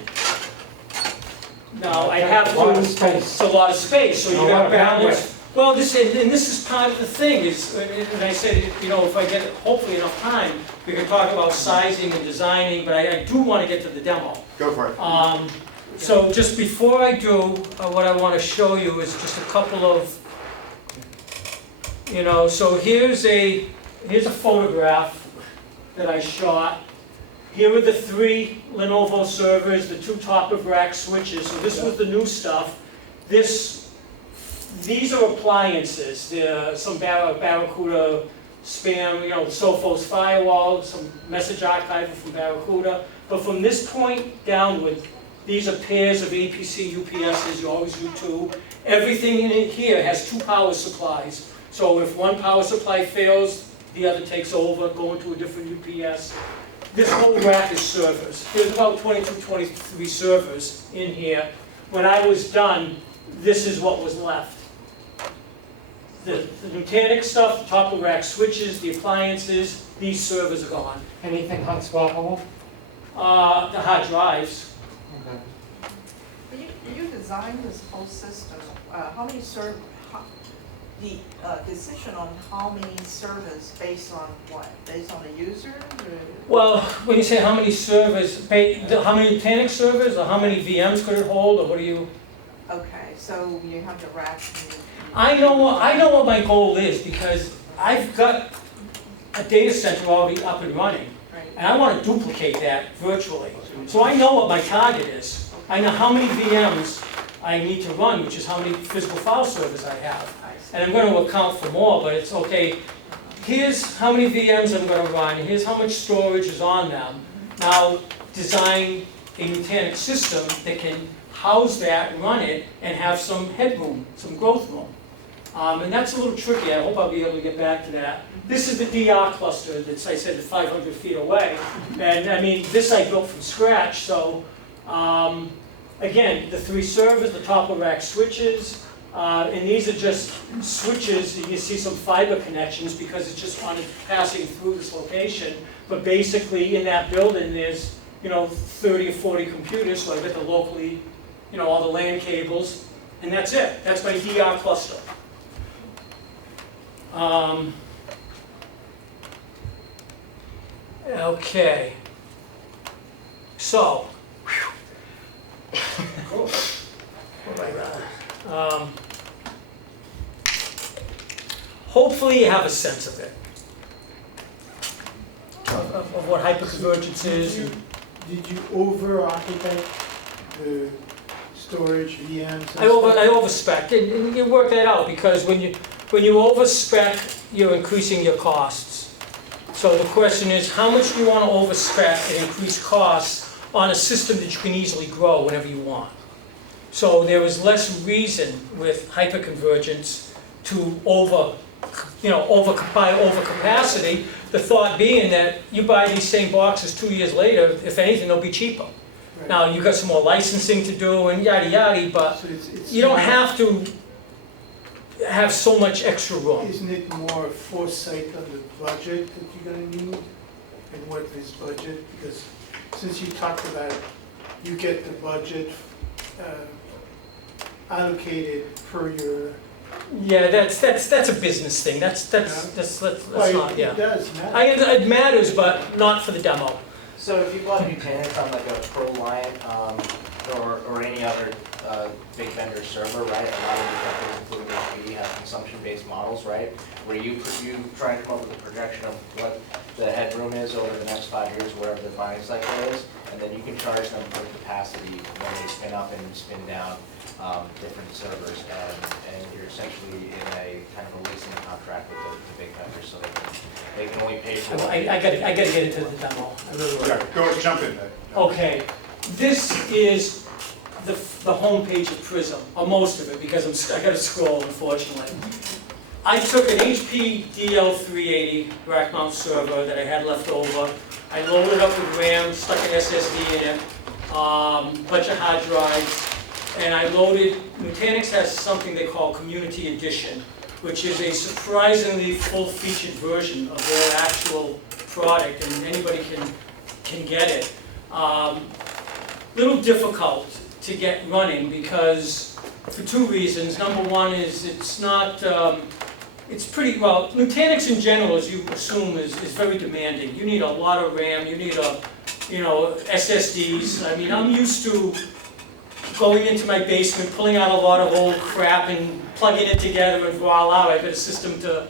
Now, I have a lot of to, space. it's a lot of space, so you A lot gotta of balance. Well, this is part of the thing, is, and I said, if I get hopefully enough time, we can talk about sizing and designing, but I do wanna get to the demo. Go for it. So just before I do, what I want to show you is just a couple of, so here's a photograph that I shot. Here are the 3 Lenovo servers, the 2 top-of-rack switches. So this was the new stuff. These are appliances. There are some Barracuda spam, the Sophos firewall, some message archiver from Barracuda. But from this point downward, these are pairs of APC UPSs, you always do 2. Everything in here has 2 power supplies. So if one power supply fails, the other takes over, going to a different UPS. This whole rack is servers. There's about 22, 23 servers in here. When I was done, this is what was left. The Nutanix stuff, the top of rack switches, the appliances, these servers are gone. Anything hot swappable? The hard drives. Okay. You designed this whole system, how many the decision on how many servers based on what? Based on the user? Well, when you say how many servers, how many Nutanix servers, or how many VMs could it hold, or what do you? Okay, so you have the rack. I know what my goal is, because I've got a data center already up and running, Right. and I want to duplicate that virtually. So I know what my target is. I know how many VMs I need to run, which is how many physical file servers I have. And I'm going to account for more, but it's okay. Here's how many VMs I'm going to run, here's how much storage is on them. Now, design a Nutanix system that can house that, run it, and have some headroom, some growth room. And that's a little tricky. I hope I'll be able to get back to that. This is the DR cluster that's, I said, 500 feet away. And I mean, this I built from scratch, so again, the 3 servers, the top of rack switches, and these are just switches. You see some fiber connections because it's just passing through this location. But basically, in that building, there's 30 or 40 computers, so I get the locally, all the LAN cables, and that's it. That's my DR cluster. Okay. So, what have I got? Hopefully you have a sense of it, of what hyperconvergence is. Did you over-architect the storage VMs? I overspec, and you work that out, because when you overspec, you're increasing your costs. So the question is, how much do you want to overspec and increase costs on a system that you can easily grow whenever you want? So there was less reason with hyperconvergence to over capacity. The thought being that you buy these same boxes 2 years later, if anything, they'll be cheaper. Right. Now, you've got some more licensing to do and yada yada, but So it's you don't more- have to have so much extra room. Isn't it more foresight on the budget that you're gonna need? and what is budget? Because since you talked about you get the budget allocated per your. Yeah, that's a business thing. Let's not, yeah. It does matter. It matters, but not for the demo. So if you bought Nutanix on like a ProLiant or any other big vendor server, right? A lot of these vendors, including HP, have consumption-based models, right? Where you try to come up with a projection of what the headroom is over the next 5 years, whatever the buying cycle is, and then you can charge them for capacity when they spin up and spin down different servers, and you're essentially in a kind of a leasing contract with the big vendors, so they can only pay for. I gotta get into the demo. I really will. Yeah, go and jump in there. Okay, this is the home page of Prism, or most of it, because I gotta scroll, unfortunately. I took an HP DL380 rack mount server that I had left over. I loaded it up with RAM, stuck an SSD in it, bunch of hard drives, and I loaded. Nutanix has something they call Community Edition, which is a surprisingly full-featured version of their actual product, and anybody can get it. Little difficult to get running because for two reasons. Number one is it's not. It's pretty well. Nutanix in general, as you assume, is very demanding. You need a lot of RAM. You need SSDs. I mean, I'm used to going into my basement, pulling out a lot of old crap and plugging it together, and voila, I've got a system to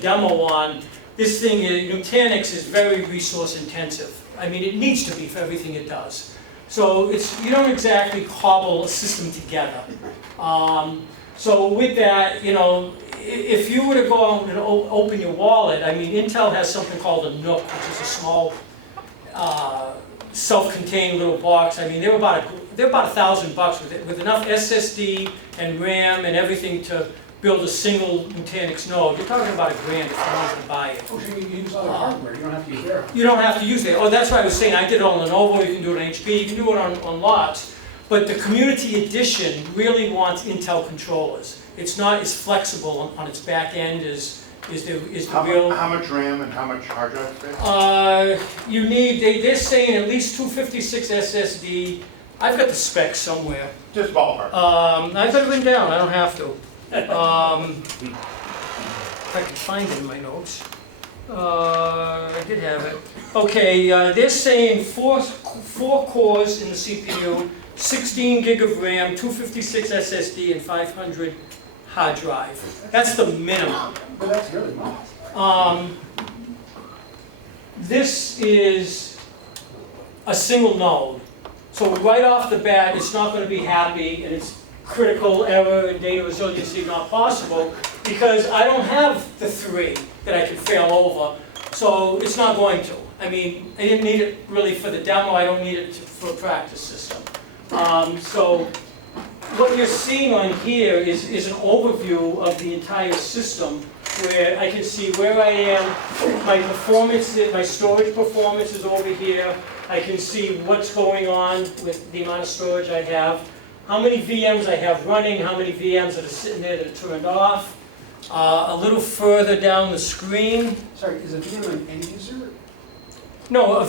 demo on. This thing, Nutanix, is very resource intensive. I mean, it needs to be for everything it does. So you don't exactly cobble a system together. So with that, if you were to go out and open your wallet, I mean, Intel has something called a Nook, which is a small, self-contained little box. I mean, they're about $1,000 with enough SSD and RAM and everything to build a single Nutanix node. You're talking about $1,000 if you wanted to buy it. Oh, so you use other hardware, you don't have to use their. You don't have to use it. Oh, that's what I was saying. I did it on Lenovo. You can do it on HP. You can do it on lots. But the Community Edition really wants Intel controllers. It's not as flexible on its back end as the real. How much RAM and how much hard drive space? You need. They're saying at least 256 SSD. I've got the specs somewhere. Just ballpark. I've got it written down. I don't have to. If I can find it in my notes. I did have it. Okay, they're saying four cores in the CPU, 16 gig of RAM, 256 SSD, and 500 hard drive. That's the minimum. But that's really nice. This is a single node. So right off the bat, it's not going to be happy, and it's critical error and data resiliency not possible because I don't have the 3 that I can fail over. So it's not going to. I mean, I didn't need it really for the demo. I don't need it for a practice system. So what you're seeing on here is an overview of the entire system where I can see where I am, my performance, my storage performance is over here. I can see what's going on with the amount of storage I have, how many VMs I have running, how many VMs that are sitting there that are turned off. A little further down the screen. Sorry, is a VM an end user? No, a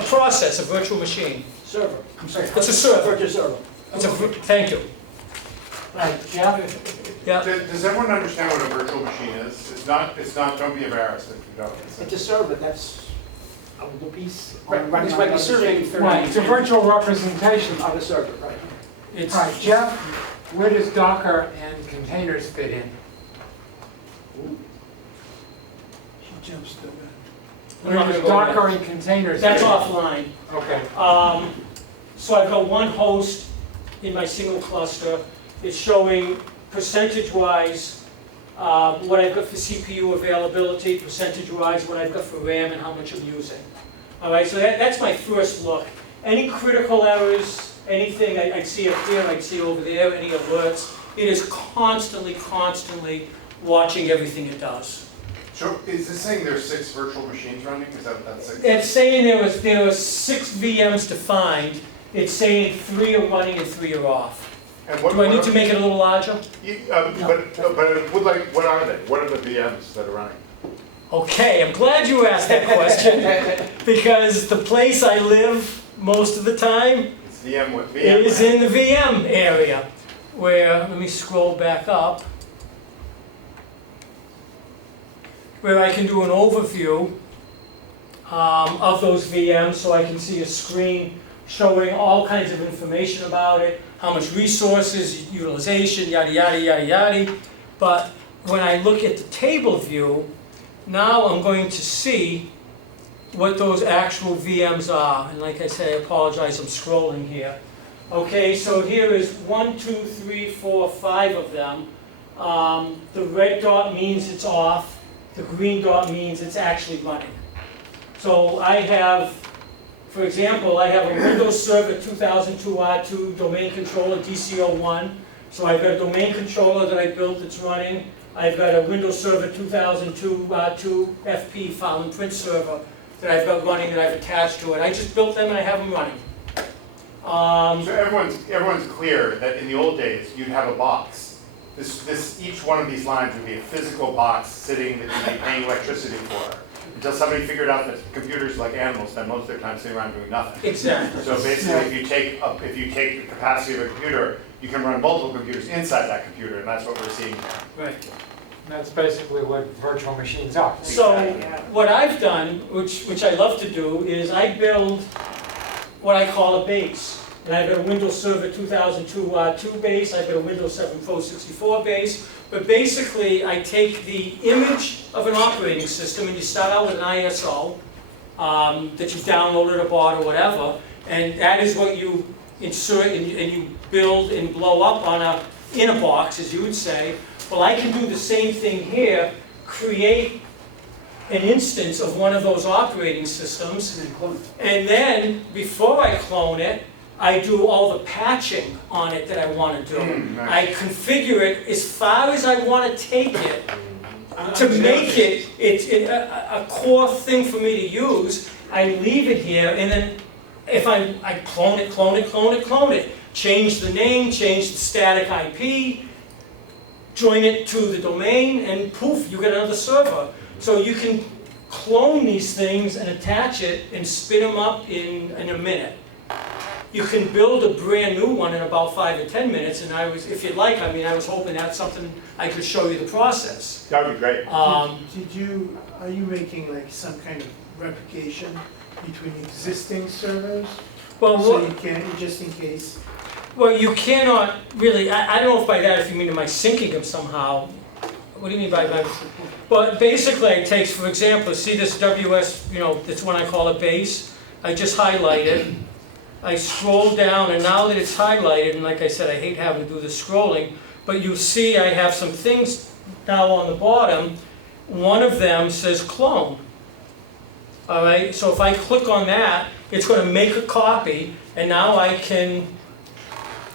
process, a virtual machine. Server. I'm sorry. It's a server. Virtual server. It's a, thank you. Right, Jeff? Yeah. Does everyone understand what a virtual machine is? It's not, don't be embarrassed if you don't. It's a server, that's a little piece. Right, running it's on like the a serving machine. Right, it's a virtual representation. Of a server, right. It's, All right, Jeff, where does Docker and containers fit in? She jumps to that. I'm not Where gonna does go Docker there. and containers That's fit in? offline. Okay. So I've got one host in my single cluster. It's showing percentage-wise what I've got for CPU availability, percentage-wise what I've got for RAM and how much I'm using. All right, so that's my first look. Any critical errors, anything I'd see up here, I'd see over there, any alerts. It is constantly watching everything it does. So is this saying there's 6 virtual machines running? Is that's 6? It's saying there was 6 VMs defined. It's saying 3 are running and 3 are off. And what, Do I need to make it a little larger? But what are they? What are the VMs that are running? Okay, I'm glad you asked that question, because the place I live most of the time It's VM. is in the VM area, where, let me scroll back up, where I can do an overview of those VMs, so I can see a screen showing all kinds of information about it, how much resources, utilization, yada, yada, yada, yada. But when I look at the table view, now I'm going to see what those actual VMs are. And like I say, I apologize, I'm scrolling here. Okay, so here is 1, 2, 3, 4, 5 of them. The red dot means it's off. The green dot means it's actually running. So I have, for example, I have a Windows Server 2002 R2 domain controller DC01. So I've got a domain controller that I built that's running. I've got a Windows Server 2002 R2 FP file and print server that I've got running that I've attached to it. I just built them and I have them running. So everyone's clear that in the old days, you'd have a box. Each one of these lines would be a physical box sitting that you'd be paying electricity for. Until somebody figured out that computers, like animals, spend most of their time sitting around doing nothing. Exactly. So basically, if you take the capacity of a computer, you can run multiple computers inside that computer, and that's what we're seeing now. Right. That's basically what virtual machines are. So Exactly. what I've done, which I love to do, is I build what I call a base. And I've got a Windows Server 2002 R2 base, I've got a Windows 7 Pro 64 base, but basically I take the image of an operating system, and you start out with an ISO that you downloaded or bought or whatever, and that is what you insert and you build and blow up in a box, as you would say. Well, I can do the same thing here, create an instance of one of those operating systems, and then, before I clone it, I do all the patching on it that I want to do. Nice. I configure it as far as I want to take it to make it a core thing for me to use. I leave it here, and then if I clone it, change the name, change the static IP, join it to the domain, and poof, you get another server. So you can clone these things and attach it and spin them up in a minute. You can build a brand new one in about 5 or 10 minutes, and if you'd like, I was hoping that's something I could show you the process. That would be great. Are you making like some kind of replication between existing servers? Well, So you can, just in case? well, you cannot really, I don't know if by that, if you mean, am I syncing them somehow? What do you mean by that? But basically, it takes, for example, see this WS, this one I call a base, I just highlighted. I scroll down, and now that it's highlighted, and like I said, I hate having to do the scrolling, but you see I have some things now on the bottom. One of them says clone. All right, so if I click on that, it's going to make a copy, and now I can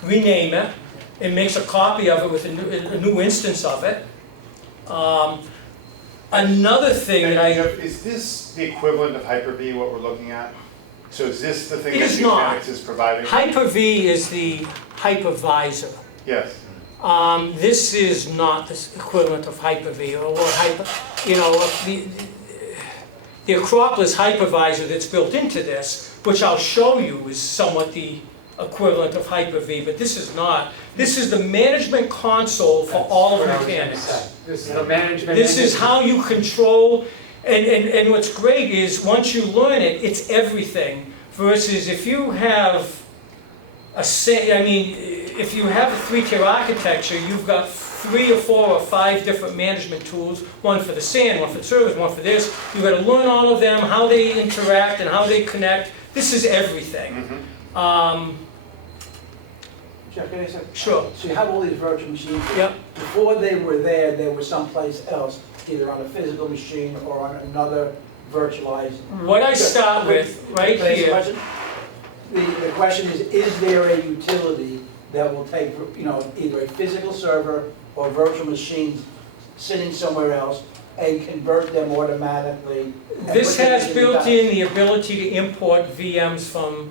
rename it. It makes a copy of it with a new instance of it. Another thing that Is this the equivalent of Hyper-V, what we're looking at? So is this the thing It that is not. Nutanix is providing? Hyper-V is the hypervisor. Yes. This is not the equivalent of Hyper-V, or the Acropolis hypervisor that's built into this, which I'll show you is somewhat the equivalent of Hyper-V, but this is not. This is the management console for all of Nutanix. This is the management. This is how you control, and what's great is once you learn it, it's everything. Versus if you have if you have a 3-tier architecture, you've got 3 or 4 or 5 different management tools, one for the SAN, one for the servers, one for this. You've got to learn all of them, how they interact and how they connect. This is everything. Jeff, can I say? Sure. So you have all these virtual machines. Yep. Before they were there, they were someplace else, either on a physical machine or on another virtualized. What I start with right Can I ask a here. question? The question is there a utility that will take, either a physical server or virtual machines sitting somewhere else and convert them automatically? and This put them has in built the in the ability to import VMs from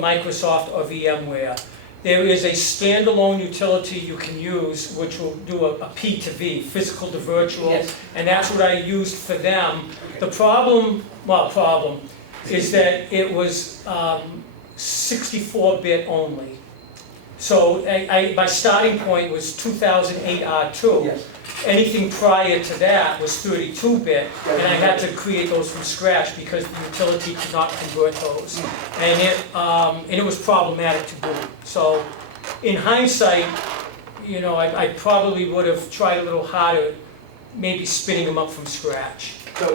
Microsoft or VMware. there is a standalone utility you can use which will do a P to V, physical to virtual, Yes. and that's what I used for them. The problem is that it was 64-bit only. So my starting point was 2008 R2. Yes. Anything prior to that was 32-bit, and I had to create those from scratch because the utility could not convert those. And it was problematic to boot. So in hindsight, you know, I probably would have tried a little harder, maybe spinning them up from scratch. So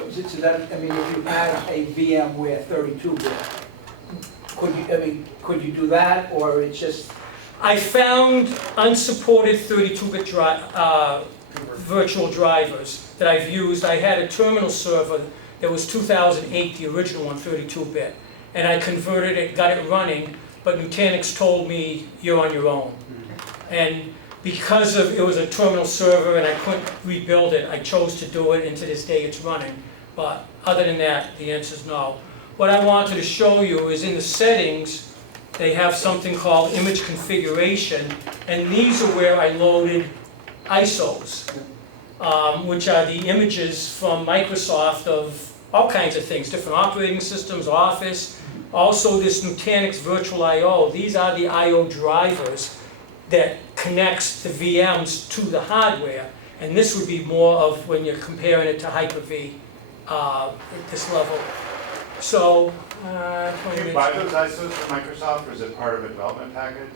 that, I mean, if you had a VMware 32-bit, could you do that, or it's just? I found unsupported 32-bit virtual drivers that I've used. I had a terminal server that was 2008, the original one, 32-bit, and I converted it, got it running, but Nutanix told me, you're on your own. And because it was a terminal server and I couldn't rebuild it, I chose to do it, and to this day it's running. But other than that, the answer is no. What I wanted to show you is in the settings, they have something called image configuration, and these are where I loaded ISOs, which are the images from Microsoft of all kinds of things, different operating systems, Office, also this Nutanix Virtual I/O. These are the I/O drivers that connects the VMs to the hardware, and this would be more of when you're comparing it to Hyper-V at this level. So, Do you buy those ISOs from Microsoft, or is it part of a development package?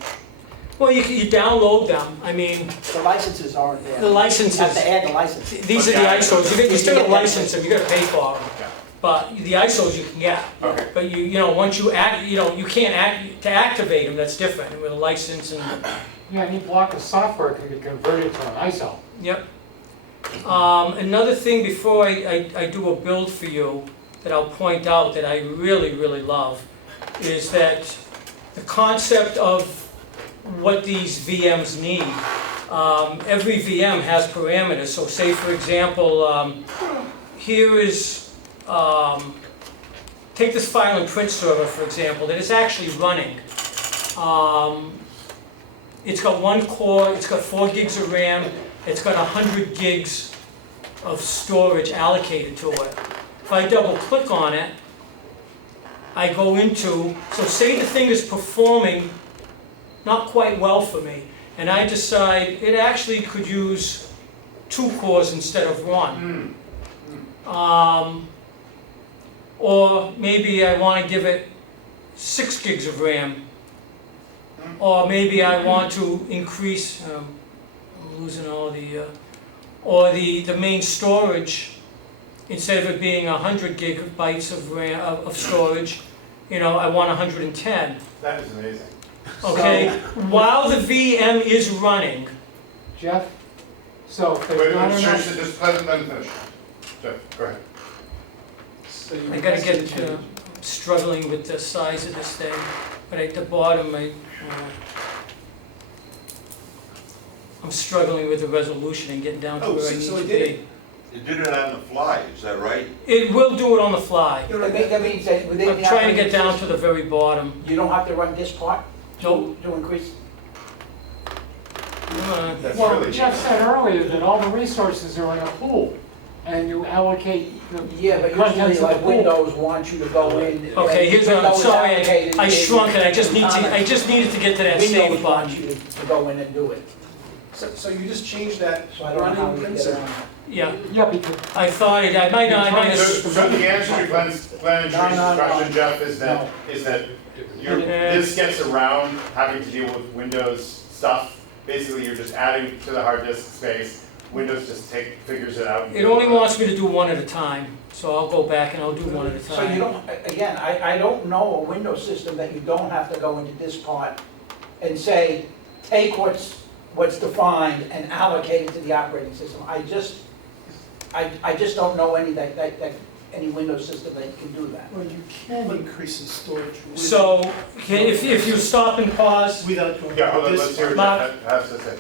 well, you download them. I mean, The licenses aren't there. the licenses. You have to add the licenses. These are the ISOs. You still got to license them. You got to pay for them. Yeah. But the ISOs you can get. Okay. But you know, once you you can't to activate them. That's different with a license and. Yeah, any block of software can be converted to an ISO. Yep. Another thing before I do a build for you that I'll point out that I really, really love is that the concept of what these VMs need. Every VM has parameters. So say, for example, here is, take this file and print server, for example, that is actually running. It's got one core, it's got 4 gigs of RAM, it's got 100 gigs of storage allocated to it. If I double click on it, I go into, so say the thing is performing not quite well for me, and I decide it actually could use 2 cores instead of 1. Or maybe I want to give it 6 gigs of RAM. Or maybe I want to increase, I'm losing all the, or the main storage, instead of it being 100 gigabytes of RAM, of storage, you know, I want 110. That is amazing. Okay, while the VM is running. Jeff, so if Wait, there's not wait, enough. just let them finish. Jeff, go ahead. So you I gotta must get, have changed. struggling with the size of this thing, but at the bottom, I'm struggling with the resolution and getting down to Oh, where I need so to it did be. it. It did it on the fly, is that right? It will do it on the fly. That means that within I'm the trying to get operating down to system, the very bottom. you don't have to run this part Nope. to increase? That's Well, really Jeff said earlier that all the resources are in a pool, and you allocate the Yeah, but contents usually of the like pool. Windows wants you to go in. Okay, here's what, I'm Windows sorry, allocated I in shrunk it, I just comments. needed to get to that save Windows button. wants you to go in and do it. So you just changed that So I don't know how running we print get server. around that. Yeah, Yeah, because I thought I might not, So the answer to Glenn and Teresa's question, Jeff, is that this gets around having to deal with Windows stuff. Basically, you're just adding to the hard disk space. Windows just figures it out. it only wants me to do one at a time, so I'll go back and I'll do one at a So time. you don't, again, I don't know a Windows system that you don't have to go into this part and say, take what's defined and allocate it to the operating system. I just don't know any any Windows system that can do that. Well, you can increase the storage. So, if you stop and pause, Without going Yeah, hold to on, this let's hear what Mark. Jeff has to say.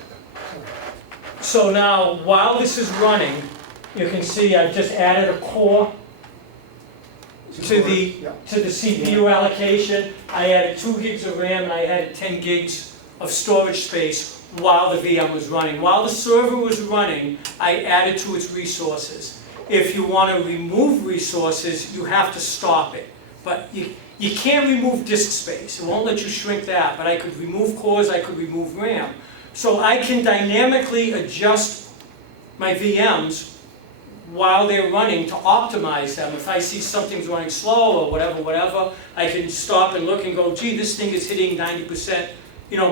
so now, while this is running, you can see I've just added a core to the CPU allocation. I added 2 gigs of RAM and I added 10 gigs of storage space while the VM was running. While the server was running, I added to its resources. If you want to remove resources, you have to stop it. But you can't remove disk space. It won't let you shrink that. But I could remove cores, I could remove RAM. So I can dynamically adjust my VMs while they're running to optimize them. If I see something's running slow or whatever, I can stop and look and go, gee, this thing is hitting 90%,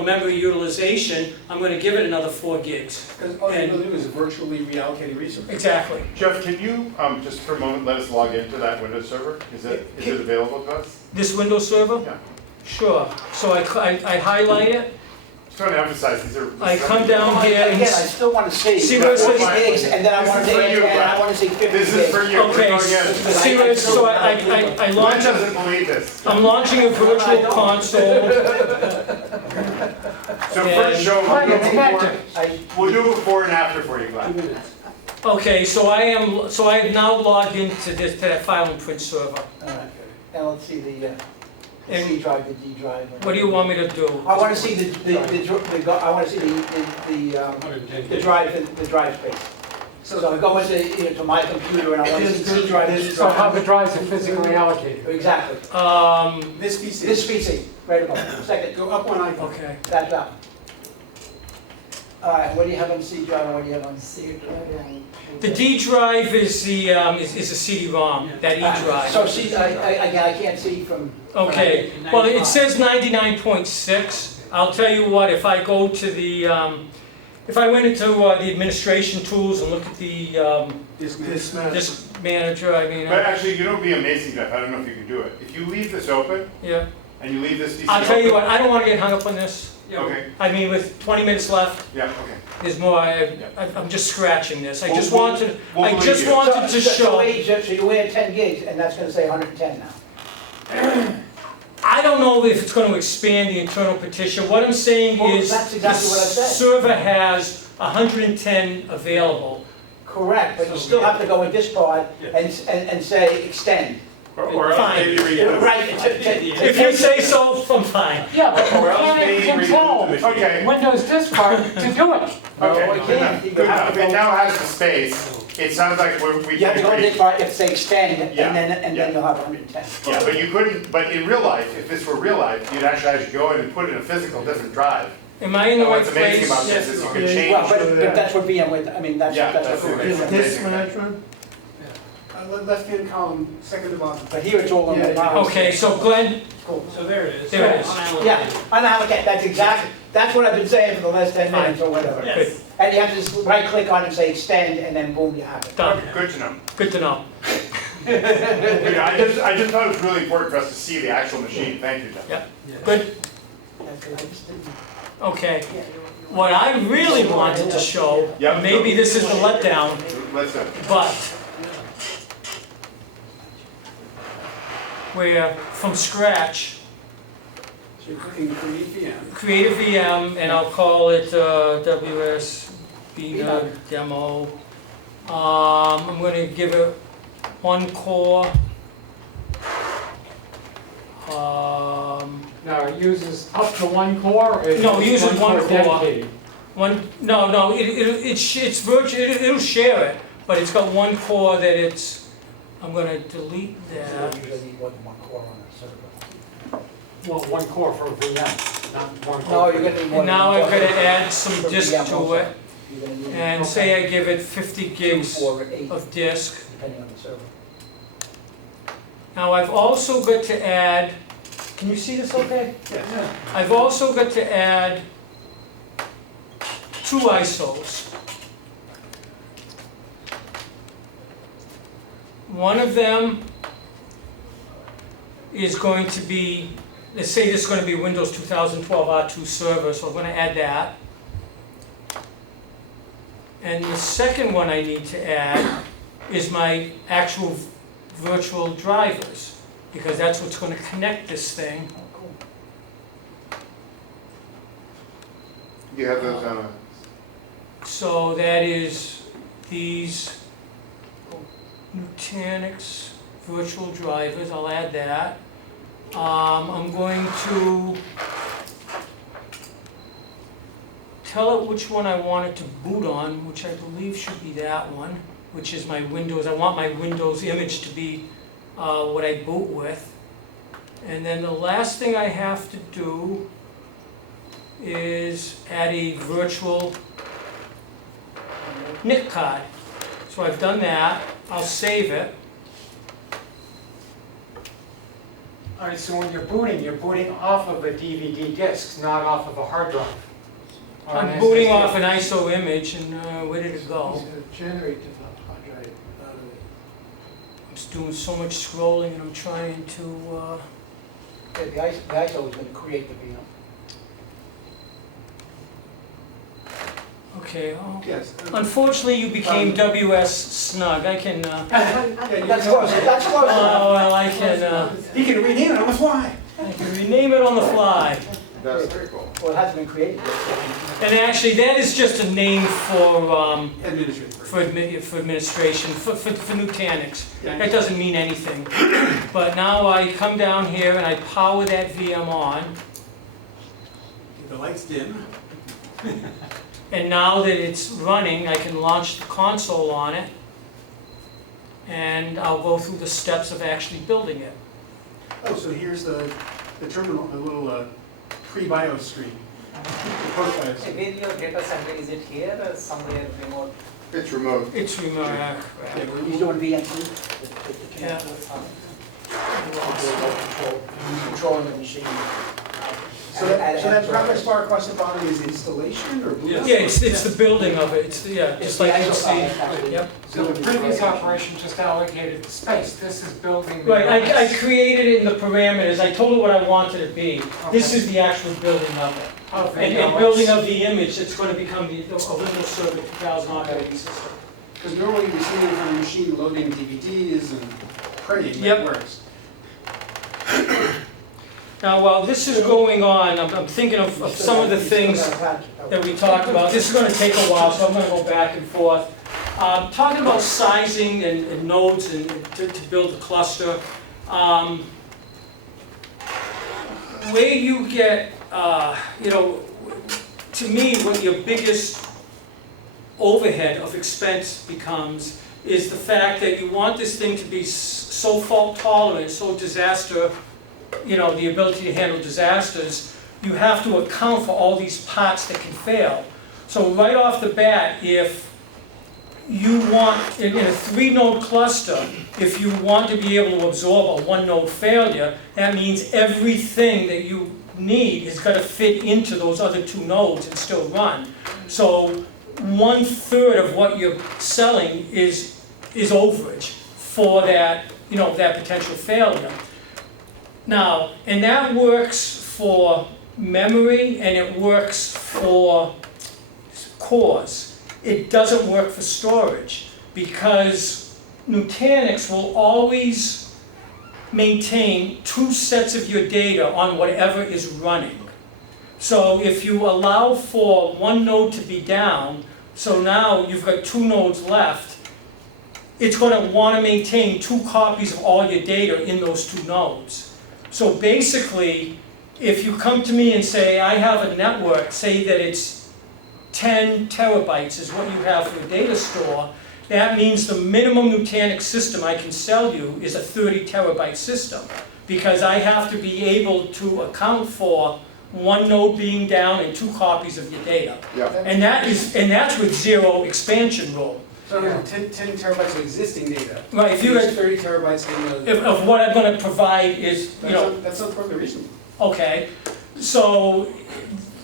memory utilization. I'm going to give it another 4 gigs. Because all you're going to do is virtually reallocate resources. Exactly. Jeff, can you, just for a moment, let us log into that Windows server? Is it available to us? This Windows server? Yeah. Sure. So I highlight it. Just trying to emphasize, these are. I come down here and Again, I still want to see. See where it 40 says- gigs, and then I want to This is for say, you, and I Brad. want to see 50 gigs. This is for you. We're okay. going in. See where it's, so I Glenn launch. doesn't believe this. I'm launching a virtual console. So first show, Glenn, it's connected. we'll do a before and after for you, Glenn. 2 minutes. Okay, so I have now logged into to that file and print server. All right. Now let's see the And- C drive, the D drive. What do you want me to do? I want to see I want to see the drive space. So I go into to my computer and I want to see C drive, this So how drive. the drives are physically allocated. Exactly. This PC. This PC, right above, second, Go up one icon. Okay. that's up. All right, what do you have on C drive and what do you have on C drive? The D drive is the is a CD-ROM. That E drive. So see, I can't see from. Okay. Well, it says 99.6. I'll tell you what. If I go to the if I went into the administration tools and look at the This man. disk manager, I mean, But actually, you know, it'd be amazing, Jeff, I don't know if you can do it. If you leave this open, yeah. and you leave this PC I'll tell you open- what. I don't want to get hung up on this. Okay, I mean, with 20 minutes left, yeah, okay. there's more. I'm just scratching this. I We'll- just we'll- wanted. we'll I just believe you. wanted to So show. wait, so you add 10 gigs and that's going to say 110 now. I don't know if it's going to expand the internal partition. What I'm saying Well, is that's the exactly what I said. server has 110 available. Correct, but you still have to go in this part and say extend. Or else Fine. maybe read Right. If you say so, I'm fine. Yeah, but Or you else can't maybe control reboot the machine. Okay. Windows disk card to do it. Okay, No, good it can't. enough, You good have enough. to It go- now has the space. It sounds like we. You have to go in this part, you have to say extend, and Yeah, then yeah. you'll have 110. Yeah, but you couldn't, but in real life, if this were real life, you'd actually have to go in and put in a physical different drive. Am I in the And right what's amazing place? about this is you can Yeah, change. Well, but that's what VMware, I mean, that's Yeah, what that's we're what doing. it is. Disk management? Left-hand column, second to bottom. But here it's all on the Yeah. mouse. Okay, so Glenn, So there it is. There it is. Yeah, unallocated, that's exactly, that's what I've been saying for the last 10 Fine. minutes or whatever. good, And you have to just right-click on it and say extend, and then boom, you have it. done. Good to know. Good to know. I just thought it was really important for us to see the actual machine. Thank you, Jeff. Yeah, good. That's good. I just didn't- Okay. What I really wanted to show, Yep. maybe this is the letdown, Listen, but where from scratch, So you're clicking create VM. create a VM, and I'll call it WS Beta Demo. I'm going to give it one core. Now, it uses up to 1 core? Or is No, it uses one 1 core. dedicated? It's virtual. It'll share it, but it's got 1 core that it's. I'm going to delete You that. usually need more than 1 core on a server. Well, 1 core for VM, not 1 No, core. you're gonna need more And than now 1 I'm core. going to add some For disk VM to also. it, You're gonna need and say I give it 50 2, gigs 4, or 8, of disk. depending on the server. Now I've also got to add. Can you see this okay? yes. I've also got to add 2 ISOs. One of them is going to be, let's say this is going to be Windows 2012 R2 server, so I'm going to add that. And the second one I need to add is my actual virtual drivers, because that's what's going to connect this thing. Oh, cool. You have those on So that is these Nutanix virtual drivers. I'll add that. I'm going to tell it which one I want it to boot on, which I believe should be that one, which is my Windows. I want my Windows image to be what I boot with. And then the last thing I have to do is add a virtual NIC card. So I've done that. I'll save it. All right, so when you're booting off of a DVD disk, not off of a hard drive. or an I'm booting SSD. off an ISO image, and where did it go? He's gonna generate the hard drive out of it. I'm just doing so much scrolling, and I'm trying to. Yeah, the ISO is gonna create the VM. Okay. Oh. Yes. Unfortunately, you became WS Snug. I can. That's close, that's Oh close. well, I can. He can rename it on the fly. I can rename it on the fly. That's very cool. Well, it hasn't been created yet. And actually, that is just a name for Administrative. for administration for Nutanix. Yeah. That doesn't mean anything. But now I come down here and I power that VM on. The lights dim. And now that it's running, I can launch the console on it, and I'll go through the steps of actually building it. Oh, so here's the terminal, the little pre-BIOS screen. Post-BIOS. Where your data center, is it here or somewhere remote? It's remote. It's remote. Yeah, Right. He's doing VM2. Yeah. He's controlling the machine. So that progress bar across the bottom is installation or? Yeah, it's the building of it. It's just like you see. Yep. So the previous operation just allocated the space, this is building. the Right. I OS. created it in the parameters. I told it what I wanted it to be. This is the actual building of it. Of the And OS. building of the image that's going to become the original Server 2000 operating system. Because normally you're seeing it on a machine loading DVDs and printing, Yep. that works. Now, while this is going on, I'm thinking of some of the things that we talked about. This is going to take a while, so I'm going to go back and forth. Talking about sizing and nodes and to build a cluster. Where you get, to me, what your biggest overhead of expense becomes is the fact that you want this thing to be so fault tolerant, so disaster, the ability to handle disasters. You have to account for all these parts that can fail. So right off the bat, if you want, in a 3-node cluster, if you want to be able to absorb a 1-node failure, that means everything that you need is going to fit into those other 2 nodes and still run. So 1/3 of what you're selling is overage for that, that potential failure. Now, and that works for memory and it works for cores. It doesn't work for storage because Nutanix will always maintain 2 sets of your data on whatever is running. So if you allow for 1 node to be down, so now you've got 2 nodes left, it's going to want to maintain 2 copies of all your data in those 2 nodes. So basically, if you come to me and say, I have a network, say that it's 10 terabytes is what you have for a data store, that means the minimum Nutanix system I can sell you is a 30 terabyte system. Because I have to be able to account for 1 node being down and 2 copies of your data. Yeah. And that's with 0 expansion rule. So 10 terabytes of existing data. Right, if you There's had, 30 terabytes in the. of what I'm going to provide is, That's not part of the reason. okay, so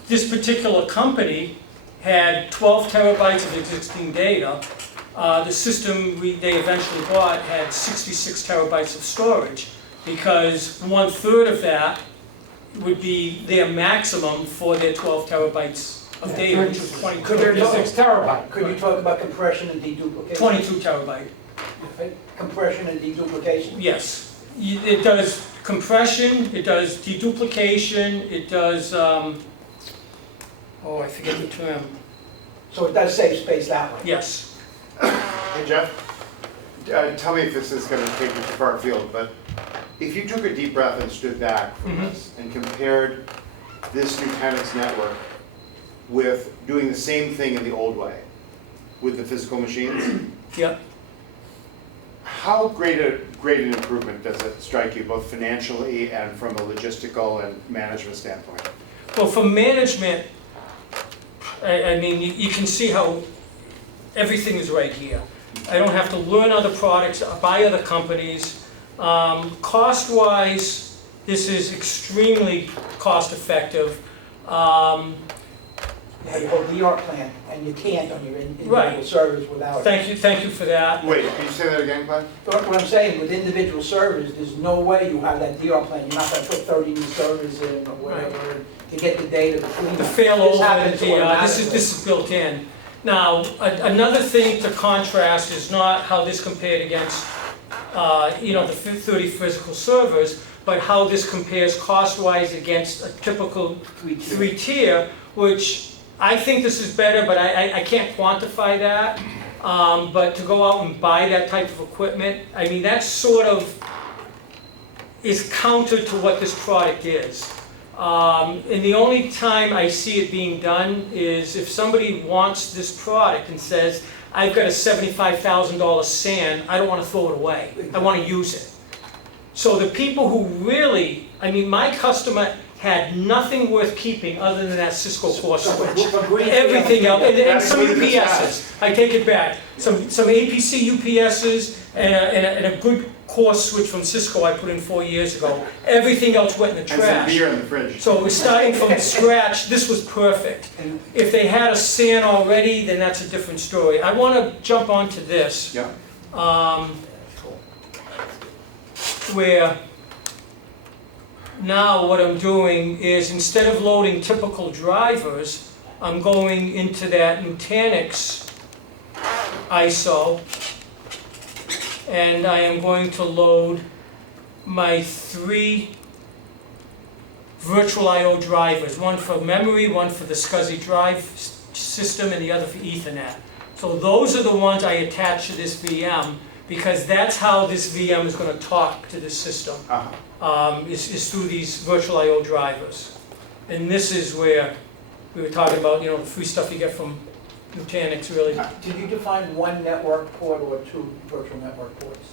this particular company had 12 terabytes of existing data. The system they eventually bought had 66 terabytes of storage because 1/3 of that would be their maximum for their 12 terabytes of data, which was 36 terabyte. Could you talk about compression and deduplication? 22 terabyte. Compression and deduplication? Yes, it does compression, it does deduplication, it does, I forget the term. So it does save space that way? Yes. Hey Jeff, tell me if this is going to take you too far afield, but if you took a deep breath and stood back from this and compared this Nutanix network with doing the same thing in the old way, with the physical machines. Yep. How great an improvement does it strike you, both financially and from a logistical and management standpoint? Well, for management, I mean, you can see how everything is right here. I don't have to learn other products, buy other companies. Cost-wise, this is extremely cost-effective. You have your whole DR plan, and you can't on your individual Right. servers without it. Thank you for that. Wait, can you say that again, Glenn? But what I'm saying, with individual servers, there's no way you have that DR plan. You're not gonna put 30 new servers in or whatever to get the data between The them. failover, This happens this is built in. Now, another thing to contrast is not how this compared against, the 30 physical servers, but how this compares cost-wise against a typical three-tier, which I think this is better, but I can't quantify that. But to go out and buy that type of equipment, I mean, that sort of is counter to what this product is. And the only time I see it being done is if somebody wants this product and says, I've got a $75,000 SAN, I don't want to throw it away, I want to use it. So the people who really, I mean, my customer had nothing worth keeping other than that Cisco core switch. Everything else, and some UPSs, I take it back. Some APC UPSs and a good core switch from Cisco I put in 4 years ago. Everything else went in the And some trash. beer in the fridge. So we're starting from scratch, this was perfect. If they had a SAN already, then that's a different story. I want to jump onto this. Yeah. Where now what I'm doing is instead of loading typical drivers, I'm going into that Nutanix ISO, and I am going to load my 3 virtual I/O drivers, one for memory, one for the SCSI drive system, and the other for Ethernet. So those are the ones I attach to this VM, because that's how this VM is going to talk to this system, is through these virtual I/O drivers. And this is where we were talking about, the free stuff you get from Nutanix, really. Did you define one network port or 2 virtual network ports?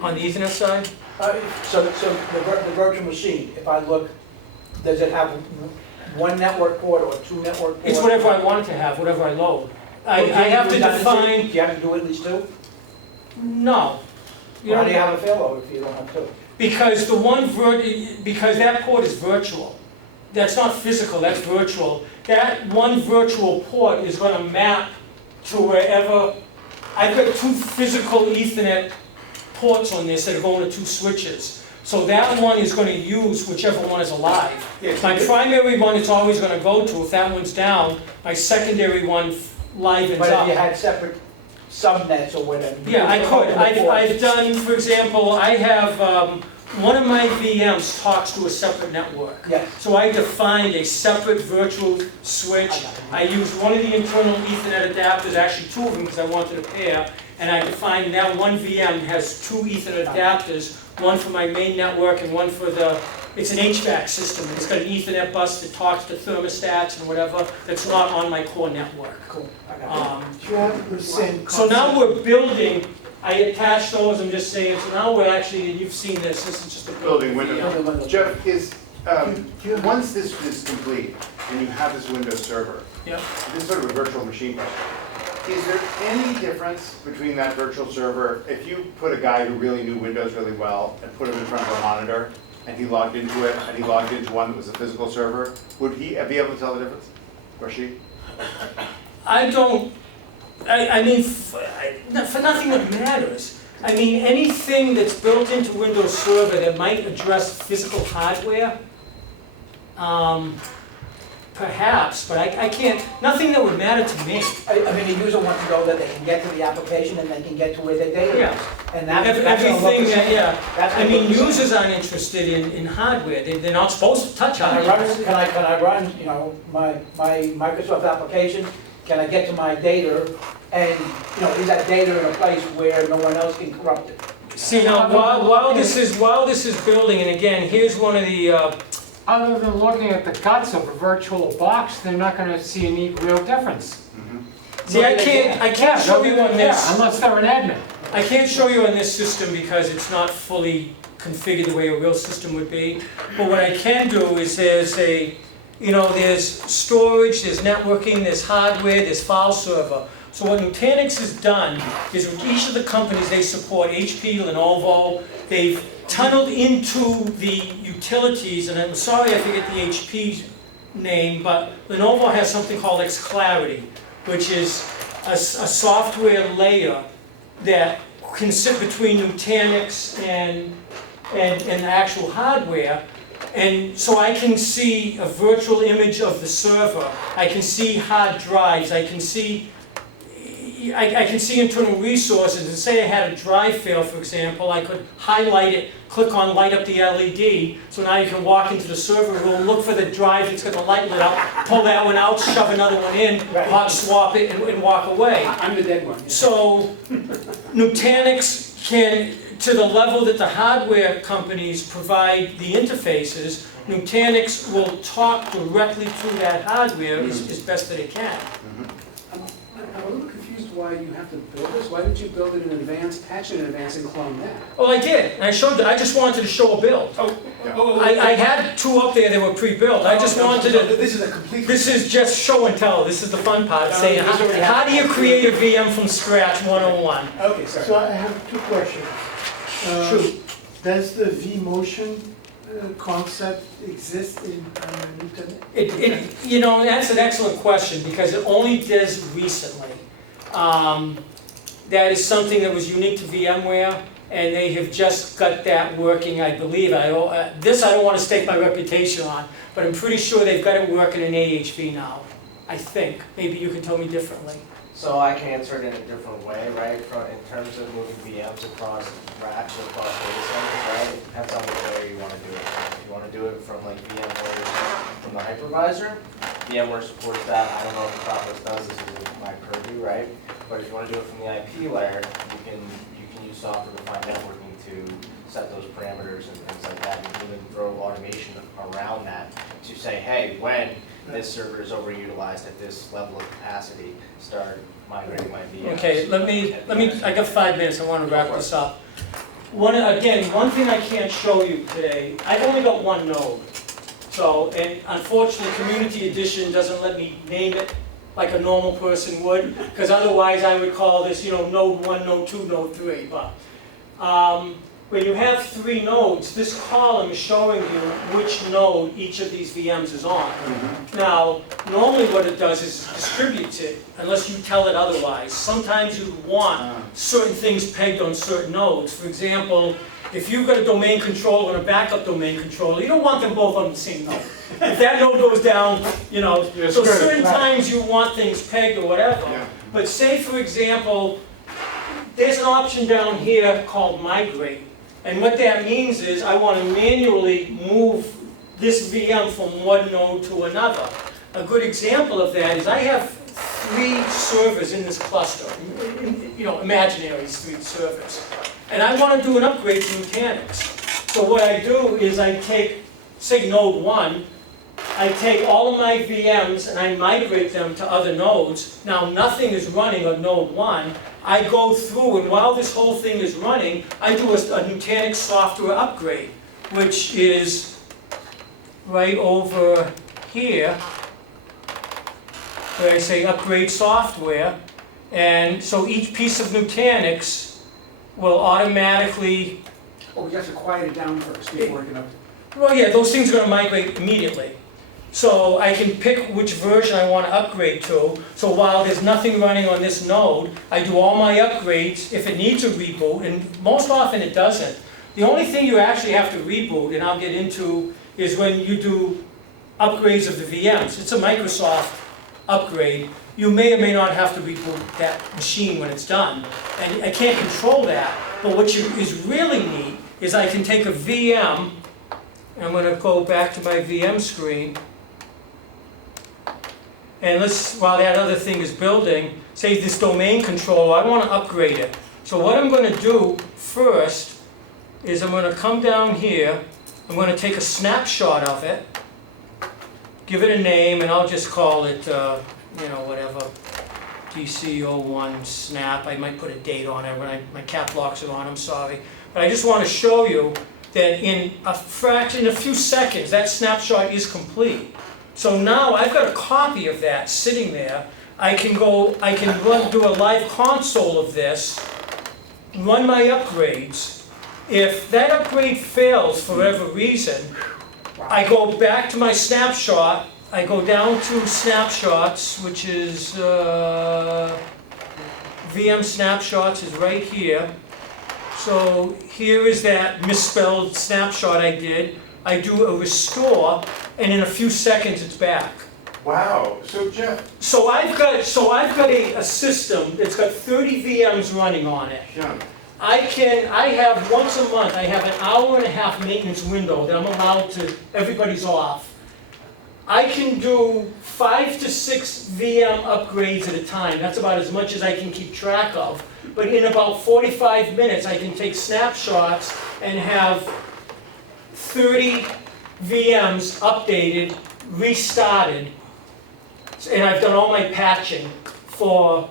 On the Ethernet side, So the virtual machine, if I look, does it have one network port or 2 network ports? it's whatever I want it to have, whatever I load. I Do have to you have define, Do you have to do at least 2? no. Why do you have a failover if you don't have 2? Because because that port is virtual. That's not physical, that's virtual. That one virtual port is going to map to wherever. I've got 2 physical Ethernet ports on this that are going to 2 switches. So that one is going to use whichever one is alive. My primary one it's always going to go to. If that one's down, my secondary one livens But if up. you had separate subnets or whatever. Yeah, I could. I've done, for example, I have, one of my VMs talks to a separate network. Yes. So I defined a separate virtual switch. I used one of the internal Ethernet adapters, actually 2 of them because I wanted a pair, and I defined that one VM has 2 Ethernet adapters, one for my main network and one for it's an HVAC system. It's got an Ethernet bus that talks to thermostats and whatever that's not on my core network. Cool. I got it. Do you have the same So now concept? we're building, I attached those, I'm just saying, so now we're actually, and you've seen this is just a Building Windows. Yeah. Jeff, once this is complete and you have this Windows server, Yeah. this is sort of a virtual machine question. Is there any difference between that virtual server, if you put a guy who really knew Windows really well and put him in front of a monitor and he logged into it and he logged into one that was a physical server, would he be able to tell the difference? Or she? I mean, for nothing that matters. I mean, anything that's built into Windows Server that might address physical hardware, perhaps, but I can't, nothing that would matter to me. I mean, the user wants to know that they can get to the application and they can get to where their data Yeah. is. And that's Everything, yeah. That's I mean, what we're users aren't interested in hardware. They're not supposed to touch Can I hardware. run, my Microsoft application? Can I get to my data? And, is that data in a place where no one else can corrupt it? See, now, while this is building, and again, here's one of the Other than looking at the guts of a virtual box, they're not gonna see any real difference. See, I can't show you on Yeah, this. unless they're an admin. I can't show you on this system because it's not fully configured the way a real system would be. But what I can do is there's storage, there's networking, there's hardware, there's file server. So what Nutanix has done is with each of the companies they support, HP, Lenovo, they've tunneled into the utilities, and I'm sorry I forget the HP name, but Lenovo has something called xClarity, which is a software layer that can sit between Nutanix and the actual hardware. And so I can see a virtual image of the server. I can see hard drives. I can see internal resources. And say I had a drive fail, for example, I could highlight it, click on light up the LED. So now you can walk into the server room, look for the drive that's got the light lit up, pull that one out, shove another one in, hot swap it, and walk away. I'm the dead one. So Nutanix can, to the level that the hardware companies provide the interfaces, Nutanix will talk directly to that hardware as best that it can. I'm a little confused why you have to build this. Why didn't you build it in advance, patch it in advance, and clone that? Well, I did, and I showed that. I just wanted to show a build. I had two up there that were pre-built. I just wanted to. This is a complete. This is just show and tell. This is the fun part. Saying how do you create a VM from scratch 101? Okay, sorry. So I have two questions. Does the vMotion concept exist in Nutanix? That's an excellent question because it only does recently. That is something that was unique to VMware, and they have just got that working, I believe. This I don't want to stake my reputation on, but I'm pretty sure they've got it working in AHV now. I think. Maybe you can tell me differently. So I can answer it in a different way, right? In terms of moving VMs across racks or across data centers, right? It depends on which way you want to do it. If you want to do it from like VMware from the hypervisor, VMware supports that. I don't know if the process does. This is my purview, right? But if you want to do it from the IP layer, you can use software-defined networking to set those parameters and things like that. You can even throw automation around that to say, hey, when this server is overutilized at this level of capacity, start migrating my VMs. Okay, let me. I got 5 minutes. I want to wrap this up. One thing I can't show you today. I've only got one node, and unfortunately, Community Edition doesn't let me name it like a normal person would, because otherwise I would call this, node 1, node 2, node 3. But when you have 3 nodes, this column is showing you which node each of these VMs is on. Now, normally what it does is it distributes it, unless you tell it otherwise. Sometimes you want certain things pegged on certain nodes. For example, if you've got a domain controller and a backup domain controller, you don't want them both on the same node. If that node goes down, so certain times you want things pegged or whatever. But say, for example, there's an option down here called migrate. And what that means is I want to manually move this VM from one node to another. A good example of that is I have 3 servers in this cluster, imaginary 3 servers. And I want to do an upgrade to Nutanix. So what I do is I take, say, node 1, I take all of my VMs and I migrate them to other nodes. Now nothing is running on node 1. I go through, and while this whole thing is running, I do a Nutanix software upgrade, which is right over here, where I say upgrade software. And so each piece of Nutanix will automatically... Oh, you have to quiet it down first before it can up. Well, yeah, those things are going to migrate immediately. So I can pick which version I want to upgrade to. So while there's nothing running on this node, I do all my upgrades if it needs a reboot, and most often it doesn't. The only thing you actually have to reboot, and I'll get into, is when you do upgrades of the VMs. It's a Microsoft upgrade. You may or may not have to reboot that machine when it's done. And I can't control that. But what is really neat is I can take a VM, and I'm going to go back to my VM screen. And while that other thing is building, say this domain controller, I want to upgrade it. So what I'm going to do first is I'm going to come down here, I'm going to take a snapshot of it, give it a name, and I'll just call it, you know, whatever, DC01 snap. I might put a date on it when my cap locks are on, I'm sorry. But I just want to show you that in a few seconds, that snapshot is complete. So now I've got a copy of that sitting there. I can do a live console of this, run my upgrades. If that upgrade fails for whatever reason, I go back to my snapshot, I go down to snapshots, which is VM snapshots is right here. So here is that misspelled snapshot I did. I do a restore, and in a few seconds it's back. Wow, so Jeff. So I've got a system that's got 30 VMs running on it. Yeah. I have once a month, I have an hour-and-a-half maintenance window that I'm allowed to, everybody's off. I can do 5 to 6 VM upgrades at a time. That's about as much as I can keep track of. But in about 45 minutes, I can take snapshots and have 30 VMs updated, restarted, and I've done all my patching for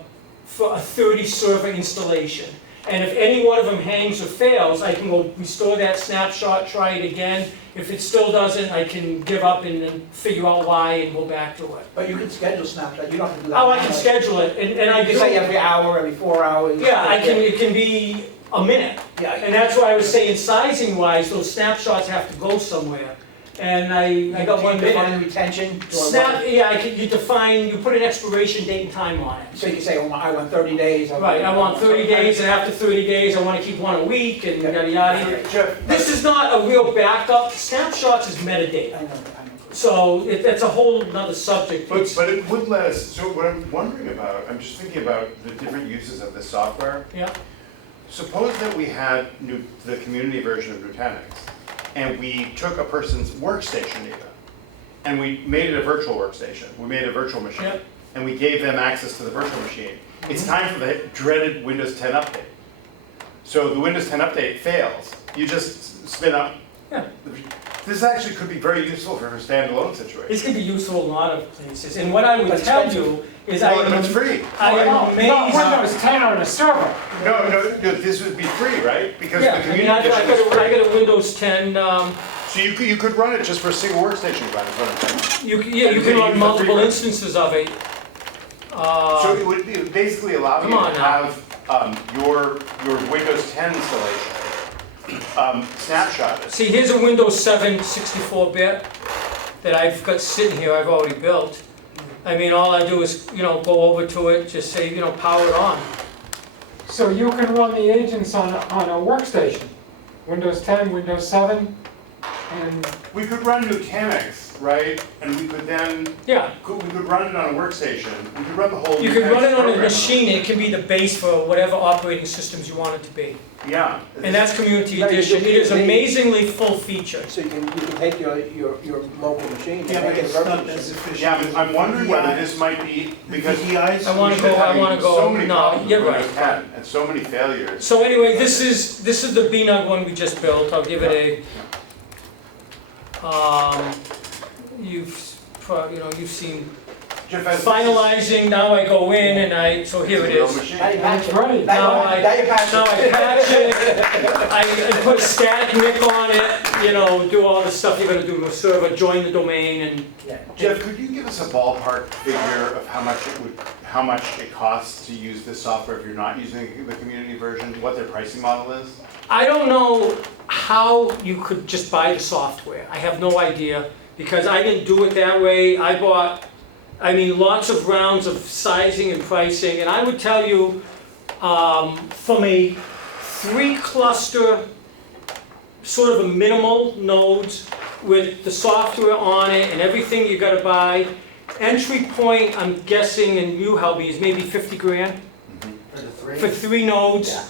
a 30 server installation. And if any one of them hangs or fails, I can go restore that snapshot, try it again. If it still doesn't, I can give up and then figure out why and go back to it. But you can schedule snapshot, you don't have to do that. Oh, I can schedule it, and I You do. can say every hour, every 4 hours. Yeah, it can be a minute. Yeah. And that's why I was saying sizing wise, those snapshots have to go somewhere. And I got 1 minute. Define retention. or Snap, what? yeah, you put an expiration date and time on it. So you can say, oh, I want 30 days. Right, I want 30 days, and after 30 days, I want to keep one a week, and yada yada. Jeff, This is not a real backup. Snapshots is metadata. I know. So that's a whole nother subject. but It's- it would let us, so what I'm wondering about, I'm just thinking about the different uses of this software. Yeah, Suppose that we had the community version of Nutanix, and we took a person's workstation data, and we made it a virtual workstation. We made a virtual machine, Yep. and we gave them access to the virtual machine. It's time for the dreaded Windows 10 update. So the Windows 10 update fails. You just spin up. Yeah. This actually could be very useful for a standalone situation. this could be useful in a lot of places. And what I would But tell expensive. you is No, but it's free. I am Not amazed. Windows 10 on a server. No, this would be free, right? Because Yeah, the I community mean, edition is I free. got a Windows 10, So you could run it just for a single workstation run, is what I'm saying. you And can you run use the multiple free instances of it. So it would basically allow you Come on to now. have your Windows 10 installation snapshotted. See, here's a Windows 7 64-bit that I've got sitting here, I've already built. I mean, all I do is, go over to it, just say, power it on. So you can run the agents on a workstation. Windows 10, Windows 7, and We could run Nutanix, right? And we could then, Yeah, we could run it on a workstation. We could run the whole you can Nutanix run it on a program. machine, it can be the base for whatever operating systems you want it to be. Yeah. And that's Community Yeah, you Edition, can it is make- amazingly full featured. So you can take your local machine and Yeah, but make it it's virtual not machine. as efficient. Yeah, but I'm wondering whether VDIs. this might be, because VDIs. I wanna we've go- been I having wanna go- so many no, problems you're with Windows right. 10 and so many failures. So anyway, this is the BNUG one we just built, I'll give it you've seen Jeff, as- finalizing, now I go in and so here it Real is. machine. Now you patch it. ready. Now I patch patch it, I put a static NIC on it, do all the stuff you're gonna do to a server, join the domain and, Yeah. Jeff, could you give us a ballpark figure of how much it costs to use this software if you're not using the community version, what their pricing model is? I don't know how you could just buy the software. I have no idea, because I didn't do it that way. I bought, lots of rounds of sizing and pricing, and I would tell you, from a 3-cluster, sort of a minimal nodes with the software on it and everything you gotta buy, entry point, I'm guessing, in Helby, is maybe 50 grand For the three? for 3 nodes. Yeah.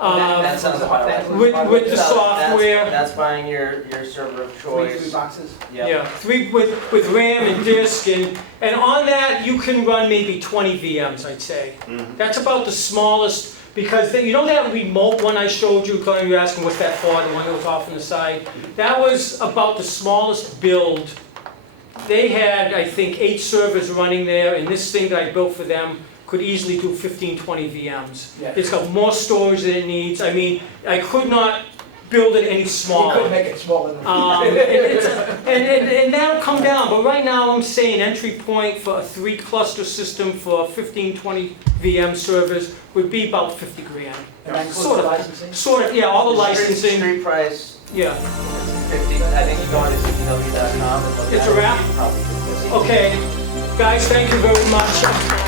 Um, That sounds about right. with the So software. That's buying your server of choice. Three boxes? Yep. Yeah, 3 with RAM and disk, and on that you can run maybe 20 VMs, I'd say. That's about the smallest, because that remote one I showed you, Glenn, you were asking what's that for, the one that was off on the side? That was about the smallest build they had, I think, 8 servers running there, and this thing that I built for them could easily do 15, 20 VMs. Yeah. It's got more storage than it needs. I mean, I could not build it any You smaller. couldn't make it smaller than. And that'll come down, but right now I'm saying entry point for a 3 cluster system for 15, 20 VM servers would be about 50 grand. And that includes Sort the of. licensing? Sort of, yeah, all the licensing, Street price, yeah. 50, I think you go on to cpw.com and look at it. It's a wrap? Probably just 50. Okay, guys, thank you very much.